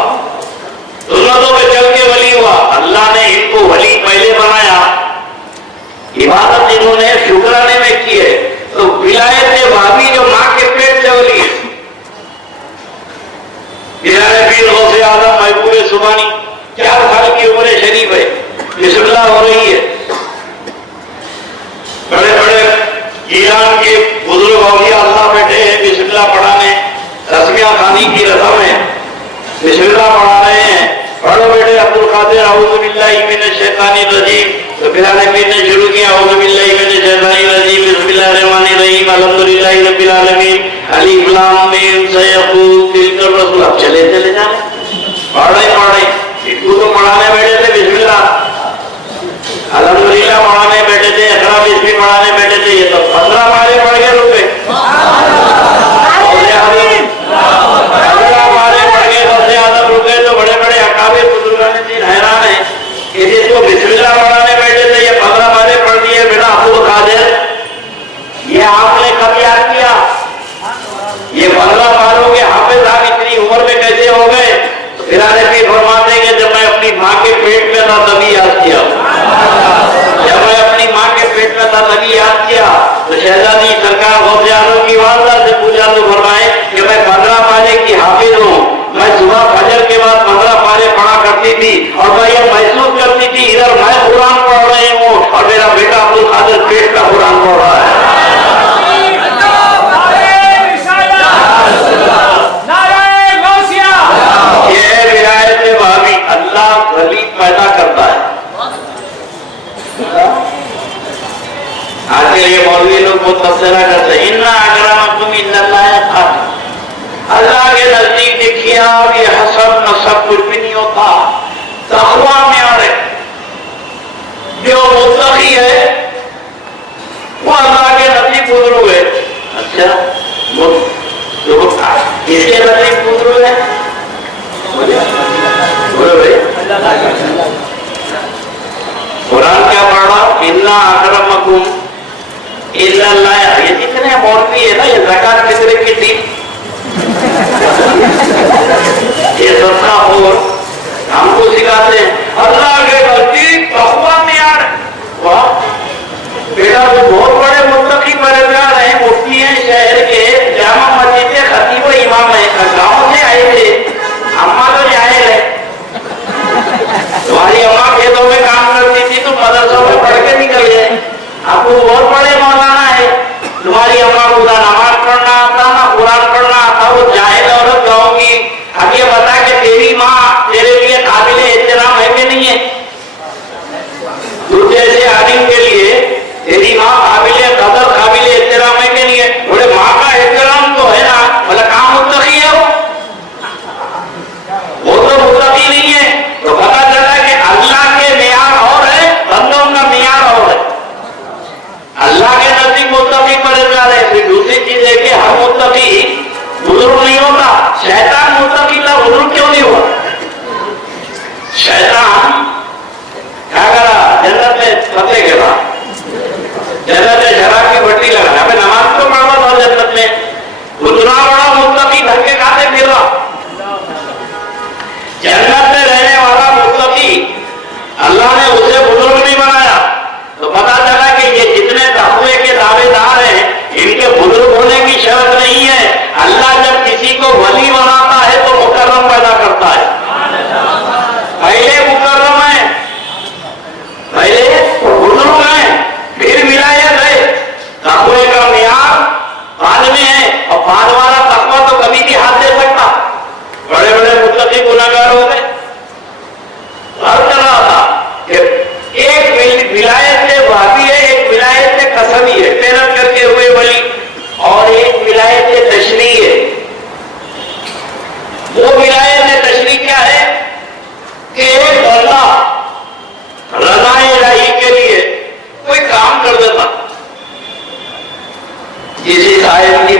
सुन्नतों पे चल के वली हुआ, अल्लाह ने इनको वली पहले बनाया, इबादत इन्होंने शुक्राने में की है। तो विलायत भाभी जो माँ के पेट से वली है। पीर गौसे आजम महबूब सुबानी 4 साल की उम्र शरीफ है, बिस्मिल्लाह हो रही है। बड़े बड़े ईरान के बुजुर्ग औलिया अल्लाह बैठे हैं बिस्मिल्लाह पढ़ाने, रस्मिया खानी की रस्म है, बिस्मिल्लाह पढ़ा रहे हैं। पढ़ो बेटे अब्दुल कादिर औज़ु बिल्लाहि मिनश शैतानिर रजीम। तो फिलहाल पीर ने शुरू किया औज़ु बिल्लाहि मिनश शैतानिर रजीम, बिस्मिल्लाहिर रहमानिर रहीम, अल्हम्दुलिल्लाहि रब्बिल आलमीन, अलिफ लाम मीम सयक़ूल तिलकर रसूल। अब चले जाए, पढ़ रहे इनको तो पढ़ाने बैठे थे बिस्मिल्लाह, अल्हम्दुलिल्लाह पढ़ाने बैठे थे, इक़रा बिस्मी पढ़ाने बैठे थे, ये तो 15 पारे पढ़ गए रुपए। 15 पारे पढ़ गए, 10 आदम रुके। तो बड़े बड़े अकाबिर बुजुर्गान दीन हैरान है कि जिसको बिस्मिल्लाह पढ़ाने बैठे थे ये 15 पारे पढ़ दिए। बेटा अब्दुल कादिर, ये आपने कब याद किया? ये 15 पारों के हाफिज आप इतनी उम्र में कैसे हो गए? फिर भी फरमाते हैं कि जब मैं अपनी माँ के पेट में था तभी याद किया। जब मैं अपनी माँ के पेट में था तभी याद किया। तो शहजादी सरकार गौसे आजम की वालदा से पूछा तो फरमाए कि मैं 15 पारे की हाफिज हूँ, मैं सुबह फजर के बाद 15 पारे पढ़ा करती थी और मैं ये महसूस करती थी इधर मैं कुरान पढ़ रही हूँ और मेरा बेटा अब्दुल कादिर पेट का कुरान पढ़ रहा है। ये विलायत भाभी अल्लाह वली पैदा करता है। आजकल ये मौलवी लोग बहुत तबसरा करते हैं, इन्ना अकरमकुम इंदल्लाह, अल्लाह के नजदीक देखिए आप ये हसब नसब कुछ भी नहीं होता, तक़वा में आ रहे। जो मुत्तकी है वो अल्लाह के नजदीक बुजुर्ग है। अच्छा, किसके नजदीक बुजुर्ग है? कुरान क्या पढ़ा? इन्ना अकरमकुम इंदल्लाह। ये जितने मौलवी है ना, ये ज़कात फित्र की टीम, ये सदका और हमको सिखाते हैं अल्लाह के नजदीक तक़वा में यार। वाह बेटा, तो बहुत बड़े मुत्तकी परहेज़गार हैं, मुफ्ती हैं शहर के, जामा मस्जिद के खतीब व इमाम है, गाँव से आए थे। अम्मा तो जाहिल है, तुम्हारी अम्मा खेतों में काम करती थी, तुम मदरसों में पढ़ के निकल गए। आपको बहुत बड़े मौलाना है, तुम्हारी अम्मा को ना नमाज पढ़ना आता ना कुरान पढ़ना आता, वो जाहिल औरत गाँव की। अब ये बता कि तेरी माँ तेरे लिए काबिल एहतराम है कि नहीं है? तू जैसे आदमी के लिए तेरी माँ काबिल कदर काबिल एहतराम है कि नहीं है? बोले माँ का एहतराम तो है ना। बोला कहाँ मुत्तकी है वो तो मुत्तकी नहीं है। तो पता चला कि अल्लाह के मियार और है, बंदों का मियार और है। अल्लाह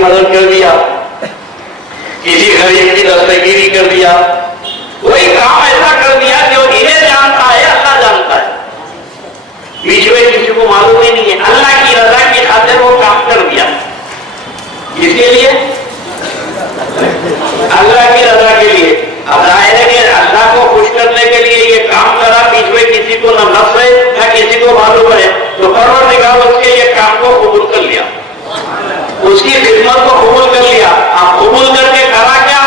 मदद कर दिया, किसी गरीब की दस्तगीरी कर दिया, कोई काम ऐसा कर दिया जो इन्हें जानता है, अल्लाह जानता है, बीच में किसी को मालूम ही नहीं है, अल्लाह की रजा की खातिर वो काम कर दिया। किसके लिए? अल्लाह की रजा के लिए। अब जाहिर है कि अल्लाह को खुश करने के लिए ये काम करा, बीच में किसी को न नफ्स है न किसी को मालूम है, तो परवरदिगार उसके ये काम को कबूल कर लिया, उसकी खिदमत को कबूल कर लिया। आप कबूल करके करा क्या?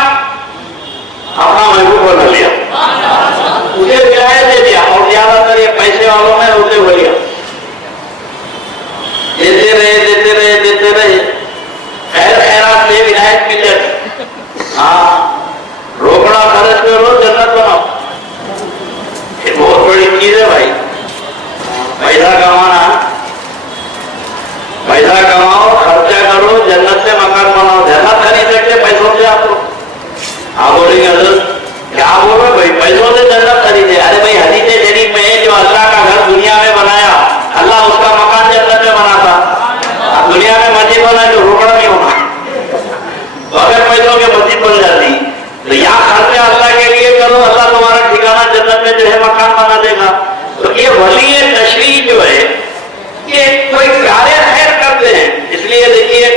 अपना महबूब बना लिया, उसे विलायत दे दिया। और ज्यादातर ये पैसे वालों में उसे बोलिया देते रहे देते रहे देते रहे, खैर खैरात से विलायत मिल जाती। हाँ, रोकड़ा खर्च करो, जन्नत बनाओ, ये बहुत बड़ी चीज है भाई। पैसा कमाना, पैसा कमाओ, खर्चा करो, जन्नत से मकान बनाओ। जन्नत खरीद सकते पैसों से आप लोग? आप बोलेंगे हजरत क्या बोल रहे भाई, पैसों से जन्नत खरीदे? अरे भाई हदीस शरीफ में है, जो अल्लाह का घर दुनिया में बनाया, अल्लाह उसका मकान जन्नत में बनाता। दुनिया में मस्जिद बना तो रोकड़ा नहीं होगा, अगर पैसों की मस्जिद बन जाती। तो यहाँ खर्चा अल्लाह के लिए करो, अल्लाह तुम्हारा ठिकाना जन्नत में जो है मकान बना देगा। तो ये वली तशरीह जो है, ये कोई कार्य खैर करते हैं। इसलिए देखिए,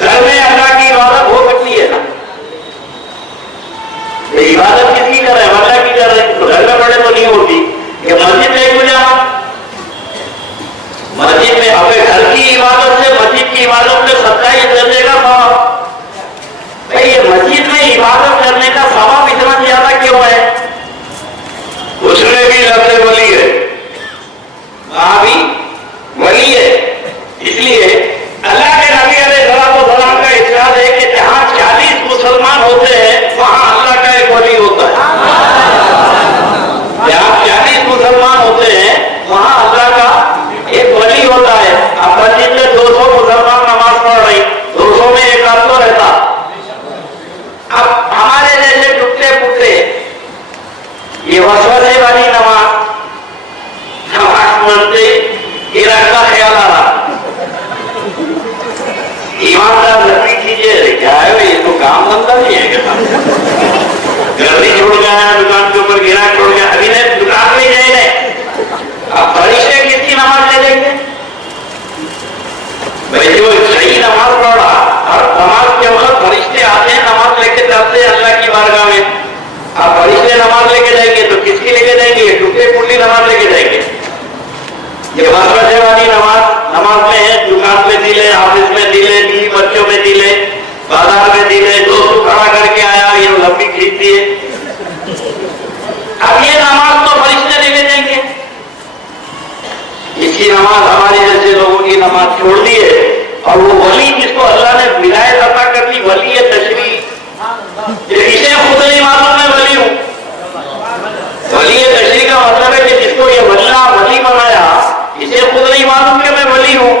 घर में अल्लाह की इबादत हो सकती है ना, तो इबादत किसकी कर रहे हैं? अल्लाह की कर रहे हैं, तो घर में बड़े तो नहीं होती। ये मस्जिद में एक बजा, मस्जिद में अपने घर की इबादत से मस्जिद की इबादत में 27 दर्जे का सवाब। भाई ये मस्जिद में इबादत करने का सवाब इतना ज्यादा क्यों है? उसमें भी लफ्ज़ वली है, वहां भी वली है। इसलिए अल्लाह के नबी अलैहिस्सलाम का इरशाद है कि जहां 40 मुसलमान होते हैं वहां अल्लाह का एक वली होता है। जहां 40 मुसलमान होते हैं वहां अल्लाह का एक वली होता है। अब मस्जिद में 200 मुसलमान नमाज पढ़ रही, 200 में एक आध तो रहता। अब हमारे जैसे टुकड़े पुटरे ये वसवसे वाली नमाज पढ़ते, ईरान का ख्याल आ रहा, ईमानदार नकली कीजिए, क्या है ये तो काम धंधा नहीं है क्या? गर्दी छोड़ गया, दुकान के ऊपर गिरा छोड़ गया, अभी नहीं दुकान में जाए। अब फरिश्ते किसकी नमाज ले लेंगे? भाई जो सही नमाज पढ़ा, हर नमाज के वक्त फरिश्ते आते हैं, नमाज लेके जाते हैं अल्लाह की बारगाह में। अब फरिश्ते नमाज लेके जाएंगे तो किसकी लेके जाएंगे? टुकड़े पुटली नमाज लेके जाएंगे। ये वसवसे वाली नमाज में है, दुकान में दिले, ऑफिस में दिले, बीवी बच्चों में दिले, बाजार में दिले, दोस्त खड़ा करके आया, ये लंबी खींचती है। अब ये नमाज तो फरिश्ते लेके जाएंगे, इसकी नमाज हमारे जैसे लोगों की नमाज छोड़ दी है। और वो वली जिसको अल्लाह ने विलायत अता कर दी, वली है तशरीह, इसे खुद नहीं मालूम मैं वली हूं। वली है तशरीह का मतलब है कि जिसको ये वली बनाया, इसे खुद नहीं मालूम कि मैं वली हूं,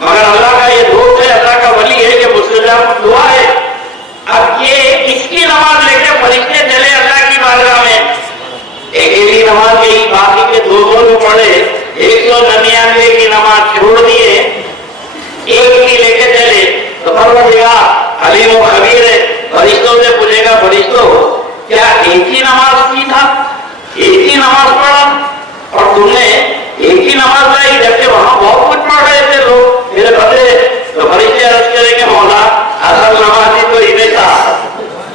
मगर अल्लाह का ये दोस्त है, अल्लाह का वली है, कि मुस्तजाब दुआ है। अब ये इसकी नमाज लेके फरिश्ते चले अल्लाह की बारगाह में, अकेली नमाज गई, बाकी के 200 जो पढ़े 199 की नमाज छोड़ दिए, एक की लेके चले, तो परवरदिगार अलीम व खबीर है, फरिश्तों से पूछेगा, फरिश्तों क्या एक ही नमाज की था, एक ही नमाज पढ़ा और तुमने एक ही नमाज लाई, जबकि वहां बहुत कुछ पढ़ रहे थे लोग मेरे बदले? तो फरिश्ते अर्ज करेंगे, मौला असल नमाजी तो इन्हें था,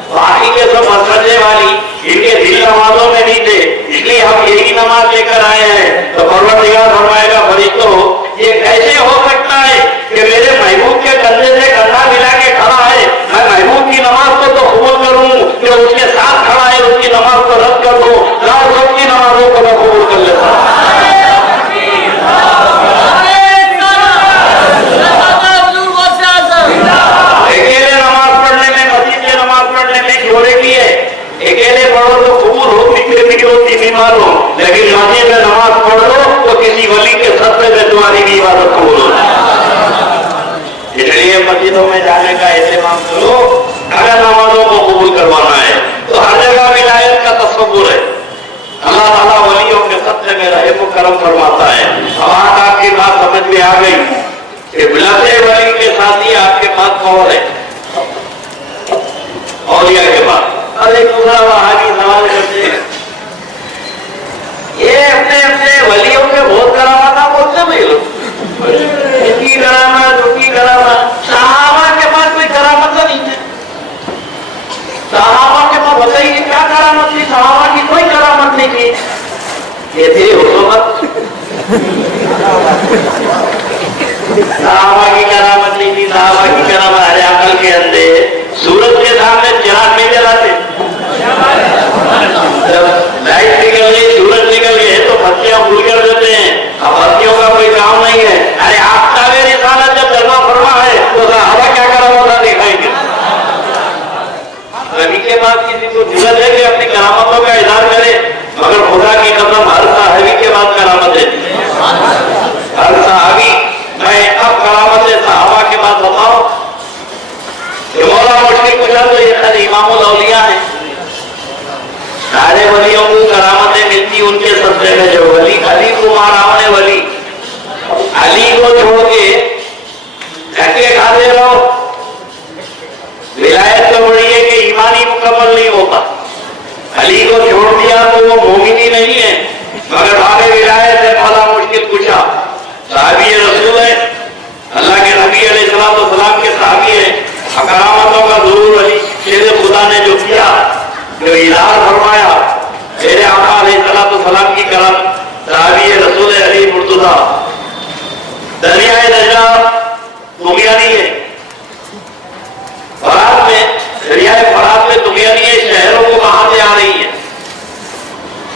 बाकी के सब मसले वाली इनके दिल नमाजों में नहीं थे, इसलिए हम यही नमाज लेकर आए हैं। तो परवरदिगार फरमाएगा, फरिश्तों ये कैसे हो सकता है कि मेरे महबूब के कंधे से कंधा मिला के खड़ा है, मैं महबूब की नमाज को तो कबूल करूं, कि उसके साथ खड़ा है उसकी नमाज को रद्द कर दूं, ना सबकी नमाजों को मैं कबूल कर लेता हूं। अकेले नमाज पढ़ने में, मस्जिद में नमाज पढ़ने में जोड़े की है, अकेले पढ़ो तो कबूल हो, पिछले पिछले होती बीमार हो, लेकिन मस्जिद में नमाज पढ़ लो तो किसी वली के सदक़े में तुम्हारी भी इबादत कबूल हो। इसलिए मस्जिदों में जाने का एहतमाम करो, अगर नमाजों को कबूल करवाना है तो हर जगह विलायत का तस्वुर है। अल्लाह ताला वलियों के सदक़े में रहम व करम फरमाता है। अब आपकी बात समझ में आ गई, کہ ملتے ولی کے ساتھ ہی آپ کے پاس کون ہے اولیاء کے پاس؟ ارے دوسرا وہابی سوال کرتے ہیں یہ اپنے اپنے ولیوں کے بہت کرامات بولتے بھائی لوگ، ان کی کرامات ان کی کرامات، صحابہ کے پاس کوئی کرامت نہیں ہے، صحابہ کے پاس بتائیے کیا کرامت تھی؟ صحابہ کی کوئی کرامت نہیں تھی، یہ تھے حکومت، صحابہ کی کرامت نہیں تھی، صحابہ کی کرامت ارے عقل کے اندر سورج کے سامنے چراغ نہیں جلاتے، جب لائٹ نکل گئی سورج نکل گئے تو بتیاں بھول کر دیتے ہیں، اب بتیوں کا کوئی کام نہیں ہے، ارے آفتاب رسالت جب جلوہ فرما ہے تو صحابہ کیا کرامت تھا دکھائیں گے؟ نبی کے بعد کسی کو ضرورت ہے کہ اپنی کرامتوں کا اظہار کرے، مگر خدا کی قسم ہر صحابی کے بعد کرامت ہے، ہر صحابی۔ میں اب کرامت صحابہ کے بعد بتاؤ کہ مولا مشکل پوچھا تو یہ خیر امام الاولیاء ہیں، سارے ولیوں کو کرامتیں ملتی ان کے صدقے میں، جو ولی علی کو مارا نے ولی علی کو چھوڑ کے دھکے کھاتے رہو، ولایت تو بڑی ہے کہ ایمانی مکمل نہیں ہوتا، علی کو چھوڑ دیا تو وہ مومنی نہیں ہے، مگر باب ولایت ہے مولا مشکل پوچھا، صحابی رسول ہے، اللہ کے نبی علیہ السلام کے صحابی ہے، کرامتوں کا ضرور علی شیر خدا نے جو کیا، جو اظہار فرمایا میرے آقا علیہ السلام کی کرم، صحابی رسول علی مرتضیٰ دریائے نجار تغیانی ہے، فرات میں دریائے فرات میں تغیانی ہے، شہروں کو کہاں سے آ رہی ہے،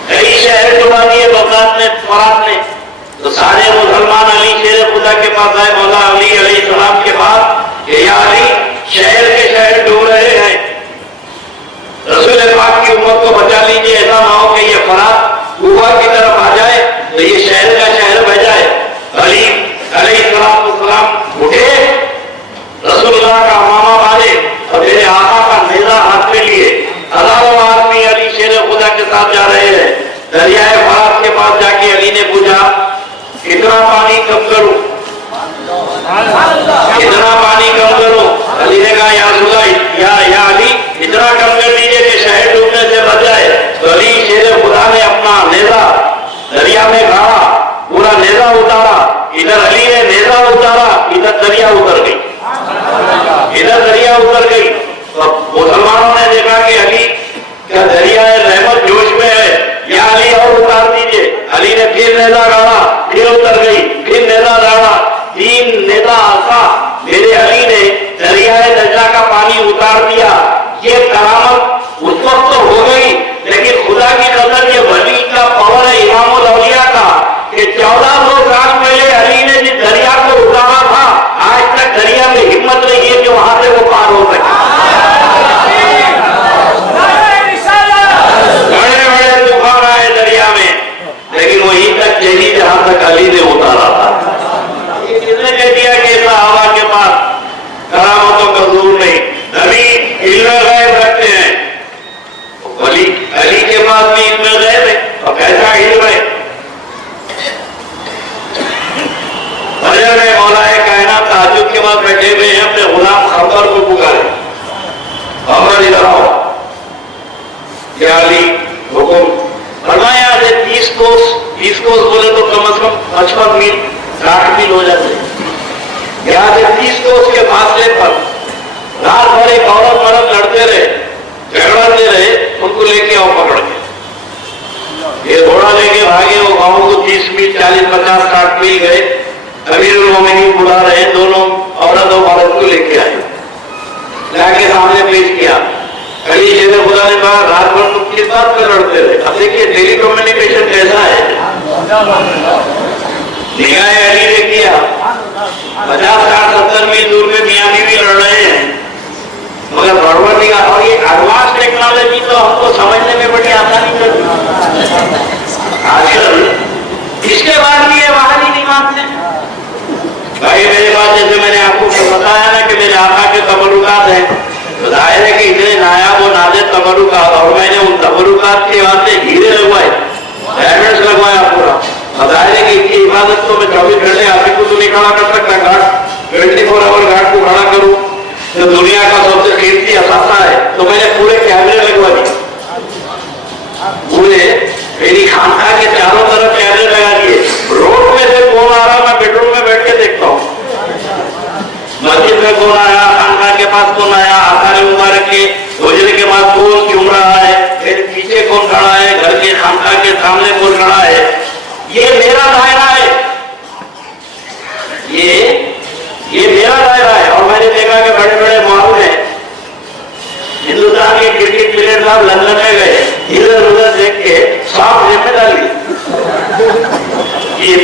کئی شہر ڈبا دیے بغداد میں فرات میں، تو سارے مسلمان علی شیر خدا کے پاس آئے، مولا علی علیہ السلام کے پاس کہ یا علی شہر کے شہر ڈوب رہے ہیں، رسول پاک کی امت کو بچا لیجیے، ایسا نہ ہو کہ یہ فرات کوفہ کی طرف آ جائے تو یہ شہر کا شہر بہ جائے۔ علی علیہ السلام اٹھے، رسول اللہ کا امامہ باندھے اور میرے آقا کا نیزہ ہاتھ میں لیے، ہزاروں آدمی علی شیر خدا کے ساتھ جا رہے ہیں، دریائے فرات کے پاس جا کے علی نے پوچھا کتنا پانی کم کروں، کتنا پانی کم کروں؟ علی نے کہا یا علی اتنا کم کر دیجئے کہ شہر ڈوبنے سے بچ جائے، تو علی شیر خدا نے اپنا نیزہ دریا میں گاڑا، پورا نیزہ اتارا، ادھر علی نے نیزہ اتارا، ادھر دریا اتر گئی، ادھر دریا اتر گئی، تو مسلمانوں نے دیکھا کہ علی کا دریا رحمت جوش میں ہے، یا علی اور اتار دیجئے، علی نے پھر نیزہ گاڑا، پھر اتر گئی، پھر نیزہ گاڑا، تین نیزہ آسا میرے علی نے دریائے نجلا کا پانی اتار دیا۔ یہ کرامت اس وقت تو ہو گئی، لیکن خدا کی قدر یہ ولی کا پاور ہے امام الاولیاء کا کہ 1400 سال پہلے علی نے جس دریا کو اتارا تھا آج تک دریا میں ہمت نہیں ہے کہ وہاں سے وہ پار ہو سکے۔ بڑے بڑے طوفان آئے دریا میں، لیکن وہیں تک چلی جہاں تک علی نے اتارا تھا۔ کس نے کہہ دیا کہ صحابہ کے پاس کرامتوں کا ضرور نہیں؟ نبی علم غیب رکھتے ہیں، ولی علی کے پاس بھی علم غیب ہے، اور کیسا علم ہے؟ مولا کائنات تہجد کے بعد بیٹھے ہوئے ہیں، اپنے غلام خنبر کو پکارے، خنبر ادھر آؤ، یا علی حکم فرمایا، 30 کوس بولے تو کم از کم 55 میل 60 میل ہو جاتے ہیں، یہاں سے 30 کوس کے فاصلے پر رات بھر ایک عورت مرد لڑتے رہے، جھگڑتے رہے، ان کو لے کے آؤ پکڑ کے، یہ گھوڑا لے کے بھاگے، وہ گاؤں کو 30 میل 40 50 60 میل گئے، امیر المومنین بلا رہے، دونوں عورت اور مرد کو لے کے آئے، لا کے سامنے پیش کیا، علی شیر خدا نے کہا رات بھر تم کس بات پہ لڑتے رہے؟ اب دیکھیے ٹیلی کمیونیکیشن کیسا ہے، نگاہ علی نے کیا 50 60 70 میل دور میں میاں بیوی لڑ رہے ہیں، مگر بڑبڑ نگاہ، اور یہ ایڈوانس ٹیکنالوجی تو ہم کو سمجھنے میں بڑی آسانی کرتی آج کل، اس کے بعد بھی یہ وہاں نہیں مانتے۔ بھائی میرے پاس جیسے میں نے آپ کو بتایا نا کہ میرے آقا کے تبرکات ہیں، تو ظاہر ہے کہ اتنے نایاب و نادر تبرکات، اور میں نے ان تبرکات کے واسطے ہیرے لگوائے، ڈائمنڈس لگوایا پورا، ظاہر ہے کہ ان کی حفاظت تو میں 24 گھنٹے آپ کو تو نہیں کھڑا کر سکتا گھاٹ، 24 आवर गार्ड को खड़ा करूं जो दुनिया का सबसे कीमती असासा है, तो मैंने पूरे कैमरे लगवा दिए, पूरे मेरी खानका के चारों तरफ कैमरे लगा दिए। रोड में से कौन आ रहा मैं बेडरूम में बैठ के देखता हूँ, मस्जिद में कौन आया, खानका के पास कौन आया, आधार मुबारक के गुजरे के बाद कौन क्यों रहा है, फिर पीछे कौन खड़ा है, घर के खानका के सामने कौन खड़ा है। ये मेरा दायरा है, ये मेरा दायरा है। और मैंने देखा कि बड़े बड़े मॉल में हिंदुस्तान के क्रिकेट प्लेयर साहब लंदन में गए, इधर उधर देख के सांप जेब में डाल ली। ये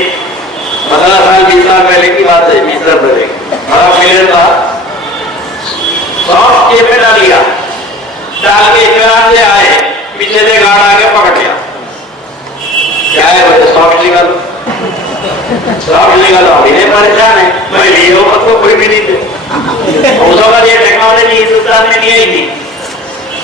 15 साल 20 साल पहले की बात है, 20 साल पहले बड़ा प्लेयर था, सांप जेब में डाल लिया, डाल के इतमान से आए, पीछे से गार्ड आके पकड़ लिया। क्या है बोले सॉफ्ट निकालो, सॉफ्ट निकालो। इन्हें परेशान है, मैं लिए को कोई भी नहीं थे, उसका बाद ये टेक्नोलॉजी हिंदुस्तान में नहीं आई थी,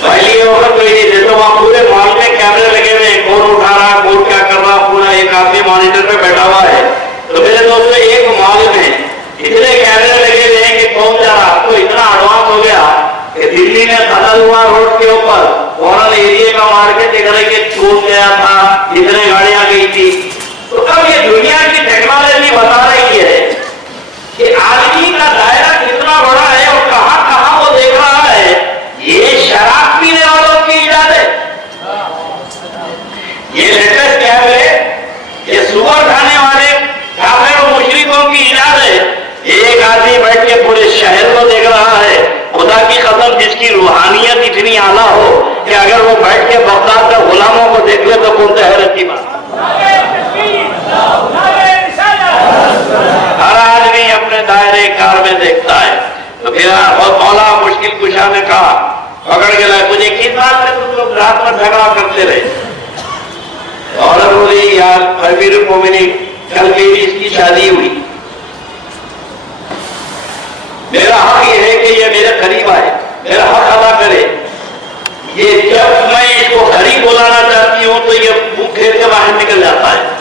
पहली वक्त कोई नहीं थे। तो वहाँ पूरे मॉल में कैमरे लगे हुए हैं, कौन उठा रहा, कौन क्या कर रहा, पूरा एक आदमी मॉनिटर पे बैठा हुआ है। तो मेरे दोस्तों एक मॉल में इतने कैमरे लगे हुए हैं कि कौन जा रहा, तो इतना एडवांस हो गया कि दिल्ली में खतरहुआ रोड के ऊपर फॉरन एरिया का मार्केट इधर के छूट गया था, इतने गाड़ियां गई थी। तो अब ये दुनिया की टेक्नोलॉजी बता रही है कि आदमी का दायरा कितना बड़ा है और कहां कहां वो देख रहा है। ये शराब पीने वालों की इजाजत है, ये लेटेस्ट कैमरे, ये सुअर खाने वाले काफिर और मुशरिकों की इजाजत है। एक आदमी बैठ के पूरे शहर को देख रहा है, खुदा की कसम जिसकी रूहानियत इतनी आला हो कि अगर वो बैठ के बगदाद के गुलामों को देख ले तो कौन सा हैरत की बात। हर आदमी अपने दायरे कार में देखता है। तो फिर मौला मुश्किल कुशा ने कहा, पकड़ के लाए, मुझे किस बात में तुम लोग रात में झगड़ा करते रहे। औरत बोली यार अमीर मोमिनीन, कल मेरी इसकी शादी हुई, मेरा हक ये है कि ये मेरे करीब आए, मेरा हक अदा करे। ये जब मैं इसको करीब बुलाना चाहती हूँ तो ये मुंह फेर के बाहर निकल जाता है।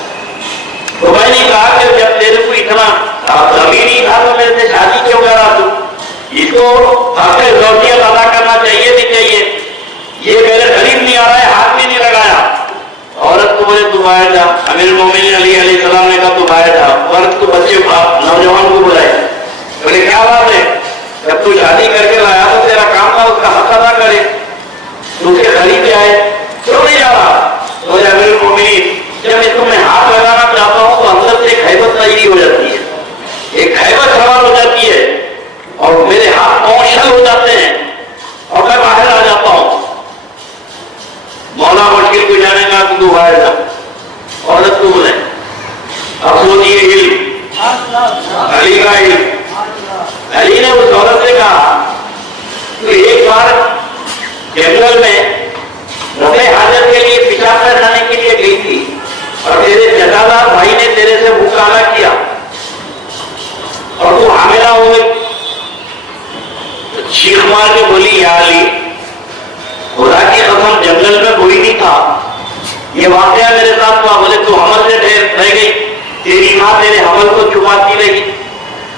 तो मैंने कहा कि जब तेरे को इतना जमीनी था तो मेरे से शादी क्यों करा तू, इसको अपने जरूरियत अदा करना चाहिए नहीं चाहिए। ये मेरे करीब नहीं आ रहा है, हाथ भी नहीं लगाया। औरत को बोले तू बाहर जा, अमीर मोमिनीन अली अलैहिस्सलाम ने कहा तू बाहर जा। औरत को बच्चे नौजवान को बुलाए, बोले क्या बात है, जब तू शादी करके लाया तो तेरा काम था उसका हक अदा करे, उसके करीब आए, क्यों नहीं जा रहा। तो अमीर मोमिनीन जब इसको मैं हाथ लगाना चाहता हूं तो अंदर से खैबत तैयारी हो जाती है, एक खैबत सवाल हो जाती है और मेरे हाथ कौशल हो जाते हैं और मैं बाहर आ जाता हूं। मौला मुश्किल को जाने का तू बाहर जा। औरत को बोले अब सोचिए इल्म, अली का इल्म। अली ने उस औरत से कहा तो एक बार जंगल में रफे हाजत के लिए पेशाब करने के लिए गई थी और तेरे जदादार भाई ने तेरे से मुकाला किया और तू हामिला हो गई। तो चीख मार के बोली या अली, खुदा की कसम जंगल में कोई नहीं था, ये वाकया मेरे साथ हुआ। बोले तू हमल से रह गई, तेरी माँ तेरे हमल को छुपाती रही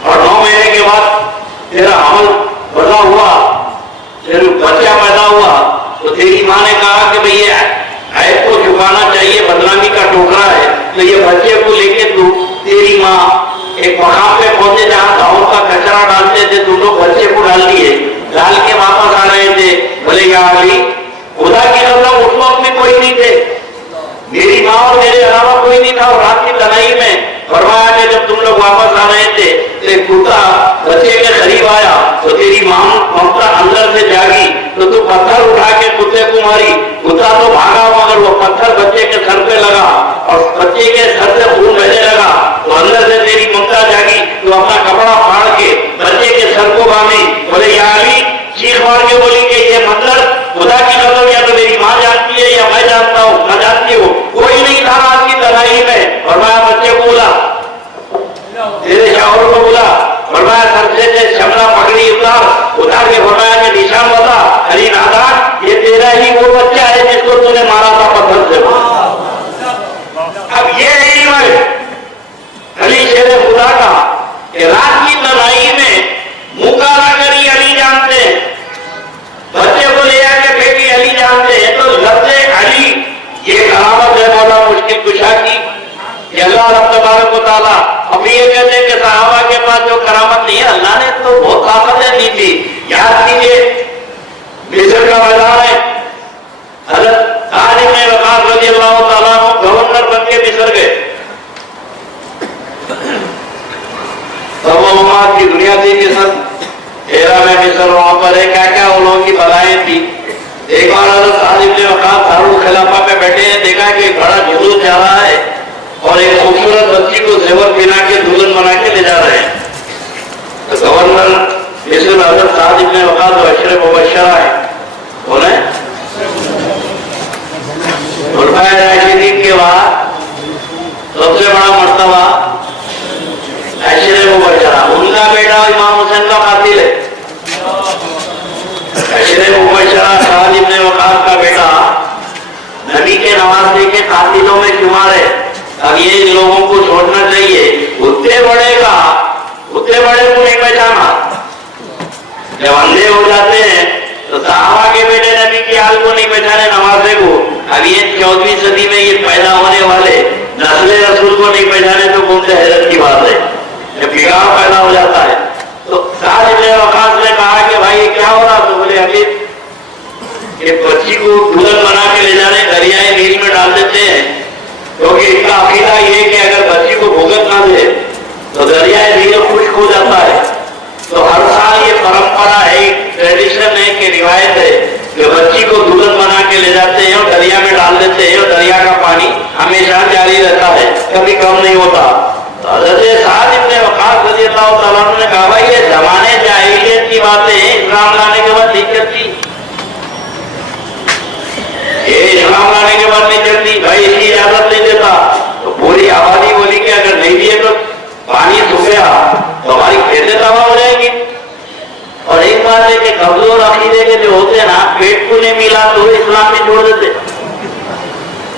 और 9 महीने के बाद तेरा हमल बड़ा हुआ, तेरा बच्चा पैदा हुआ तो तेरी माँ ने कहा कि भाई ये ऐप को छुपाना चाहिए, बदनामी का टोकरा है। तो ये बच्चे को लेके तू तेरी माँ एक मकाम पे पहुंचे जहाँ गाँव का कचरा डालते थे, तुम लोग बच्चे को डाल दिए, डाल के वापस आ रहे थे। बोले या अली, खुदा की कसम उस वक्त में कोई नहीं थे, मेरी माँ और मेरे अलावा कोई नहीं था। और रात की तनाई में फरमाया कि जब तुम लोग वापस आ रहे थे तो कुत्ता बच्चे के करीब आया तो तेरी माँ ममता अंदर से जागी तो तू पत्थर उठा के कुत्ते को मारी। कुत्ता तो भागा मगर वो पत्थर बच्चे के सर पे लगा और बच्चे के सर से खून बहने लगा। तो अंदर से तेरी ममता जागी तो अपना कपड़ा फाड़ के बच्चे के सर को बांधी। बोले या अली, चीख मार के बोली कि ये मंदिर खुदा की कसम या तो मेरी माँ जानती है या मैं जानता हूँ, मैं जानती हूँ, कोई नहीं था रात की तनाई में। और मैं बच्चे को बोला, तेरे शावर को बोला, फरमाया सर से शमला पकड़ी उतार के फरमाया कि निशान बता। अली नादान, ये तेरा ही वो बच्चा है जिसको तूने मारा था पत्थर से। अब ये नहीं मैं अली शेर खुदा का रात की लड़ाई بھی یہ کہتے ہیں کہ صحابہ کے پاس جو کرامت نہیں ہے اللہ نے تو بہت طاقتیں دی تھی. یاد کیجیے مصر کا میدان ہے, حضرت سعد بن وقاص رضی اللہ تعالیٰ عنہ گورنر بن کے مصر گئے. توہمات کی دنیا تھی مصر, احرام مصر وہاں پر ہے, کیا کیا ان لوگوں کی بلائیں تھی. ایک بار حضرت سعد بن وقاص دارالخلافہ پہ بیٹھے ہیں, دیکھا کہ ایک بڑا جلوس جا رہا ہے اور ایک خوبصورت بچی کو زیور پہنا کے دلہن بنا کے لے جا رہے ہیں. تو گورنر مصر حضرت سعد بن وقاص و عشرہ مبشرہ ہے, انہیں خلفائے راشدین کے بعد سب سے بڑا مرتبہ عشرہ مبشرہ, ان کا بیٹا امام حسین کا قاتل ہے. عشرہ مبشرہ سعد بن وقاص کا بیٹا نبی کے نواسے کے قاتلوں میں شمار ہے. اب یہ ان لوگوں کو چھوڑنا چاہیے. اتنے بڑے کو نہیں پہچانا, جب اندھے ہو جاتے ہیں تو صحابہ کے بیٹے نبی کی حال کو نہیں پہچانے, نواسے کو. اب یہ 14ویں صدی میں یہ پیدا ہونے والے نسل رسول کو نہیں پہچانے تو کون سے حیرت کی بات ہے. جب بگاڑ پیدا ہو جاتا ہے تو سعد بن وقاص نے کہا کہ بھائی کیا ہو رہا, تو بولے ابھی یہ بچی کو دلہن بنا کے لے جانے دریائے نیل میں ڈال دیتے ہیں, کیونکہ ان کا عقیدہ یہ کہ اگر بچی کو بھگت نہ دے تو دریائے نیل خشک ہو جاتا ہے. تو ہر سال یہ پرمپرا ہے, ایک ٹریڈیشن ہے کہ روایت ہے کہ بچی کو دلہن بنا کے لے جاتے ہیں اور دریا میں ڈال دیتے ہیں, اور دریا کا پانی ہمیشہ جاری رہتا ہے, کبھی کم نہیں ہوتا. حضرت سعد بن وقاص رضی اللہ تعالیٰ عنہ نے کہا بھائی یہ زمانے جاہلیت کی باتیں اسلام لانے کے بعد نہیں چلتی, یہ اسلام لانے کے بعد نہیں چلتی. بھائی اس کی اجازت نہیں دیتا. تو پوری آبادی بولی کہ اگر نہیں دیے تو پانی سوکھ گیا تو ہماری کھیتیں تباہ ہو جائیں گی. اور ایک بات ہے کہ کمزور عقیدے کے جو ہوتے ہیں نا, پیٹ کو نہیں ملا تو اسلام میں چھوڑ دیتے.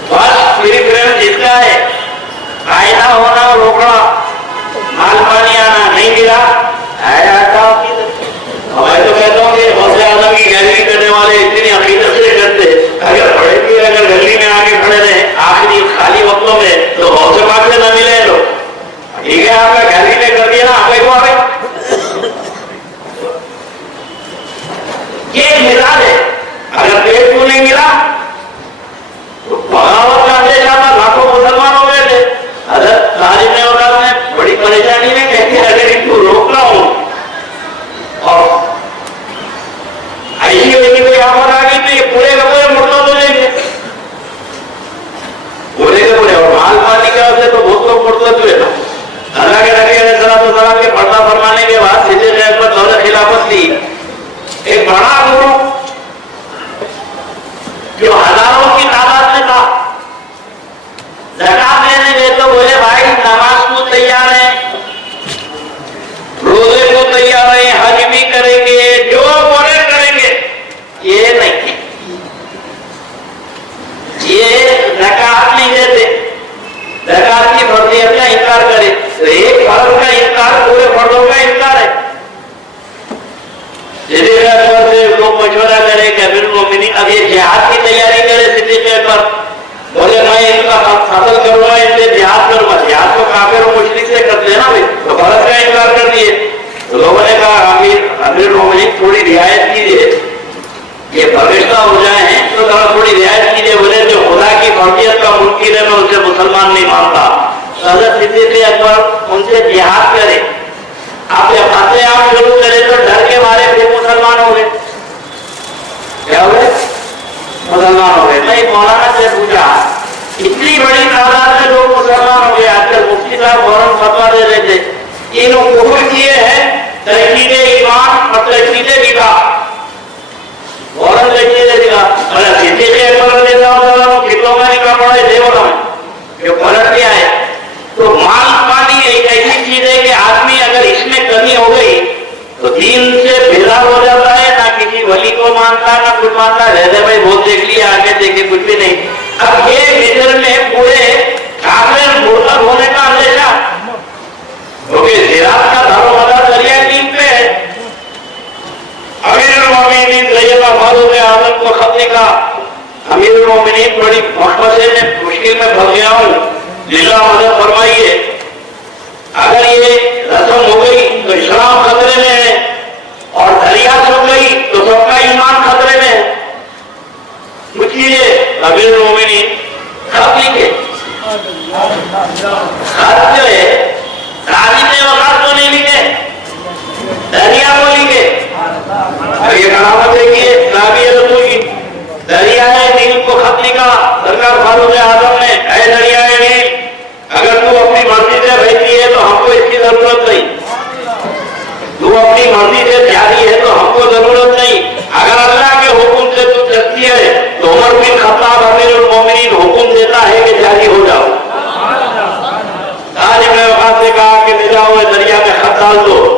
بس پریفرنس اس کا ہے, قاعدہ ہونا اور روکنا, مال پانی آنا نہیں ملا میں تو کہتا ہوں کہ غوث اعظم کی گیلری کرنے والے اتنی عقیدت سے کرتے, اگر پڑھے بھی اگر گلی میں آگے کھڑے رہے آخری خالی وقتوں میں تو غوث پاک سے نہ ملے لوگ. ٹھیک ہے آپ کا گیلری میں کر دیا نا, آپ کو آگے یہ مثال ہے. اگر پیٹ کو نہیں ملا تو بغاوت کا اندیشہ تھا, لاکھوں مسلمان ہو گئے تھے. حضرت سعد بن وقاص نے بڑی پریشانی میں کہتے ہیں اگر ان کو روکنا ہو اور ایسی وجہ کوئی آفت آ گئی تو یہ پورے کا پورے مرتد ہو جائیں گے, پورے کے پورے. اور مال پانی کی وجہ سے تو بہت لوگ مرتد ہوئے نا. اللہ کے نبی علیہ السلام کے پردہ فرمانے کے بعد صدیق اکبر دور خلافت تھی, ایک بڑا گروہ جو ہزاروں کی تعداد میں تھا, زکات لینے گئے تو بولے بھائی نماز کو تیار ہے, روزے کو تیار ہے, حج بھی کریں گے, جو بولے کریں گے. یہ نہیں, یہ زکات نہیں دیتے, زکات کی فرضیت کا انکار کرے تو ایک فرض کا انکار پورے فرضوں کا انکار ہے. صدیق اکبر سے لوگ مشورہ کرے کہ امیر المومنین اب یہ جہاد کی تیاری کرے. صدیق اکبر بولے میں ان کا قتل کروں گا, ان سے جہاد کروں گا. جہاد کو کافر و مشرک سے کرتے ہیں نا بھائی, تو فرض کا انکار کر دیے. تو لوگوں نے کہا امیر المومنین تھوڑی رعایت کیجیے, یہ فرشتہ ہو جائے ہیں تو تھوڑی رعایت کیجیے. بولے جو خدا کی فرضیت کا منکر ہے میں اسے مسلمان نہیں مانتا. حضرت صدیق اکبر ان سے جہاد کرے, آپ جب قتل عام شروع کرے تو ڈر کے مارے پھر مسلمان ہو گئے. کیا ہو گئے؟ مسلمان ہو گئے. میں مولانا سے پوچھا اتنی بڑی تعداد میں لوگ مسلمان ہو گئے, آج کل مفتی صاحب فوراً فتویٰ دے رہے تھے انہوں کفر کیے ہیں تجدید ایمان اور تجدید نکاح, فوراً تجدید نکاح. صدیق اکبر رضی اللہ تعالیٰ عنہ کتوں کا نکاح پڑھے تھے بولا میں جو پلٹ گیا ہے. تو مال پانی ایک ایسی چیز ہے کہ آدمی اگر اس میں کمی ہو گئی تو دین سے بیزار ہو جاتا ہے, نہ کسی ولی کو مانتا نہ کچھ مانتا. رہتے بھائی بہت دیکھ لیا, آگے دیکھے کچھ بھی نہیں. اب یہ مصر میں پورے کافر مرتد ہونے کا اندیشہ, کیونکہ زراعت کا دار و مدار دریائے نیل پہ ہے. امیر المومنین سید فاروق اعظم کو خط لکھا, امیر المومنین بڑی مشکل میں پھنس گیا ہوں, للہ مدد فرمائیے. اگر डाल दो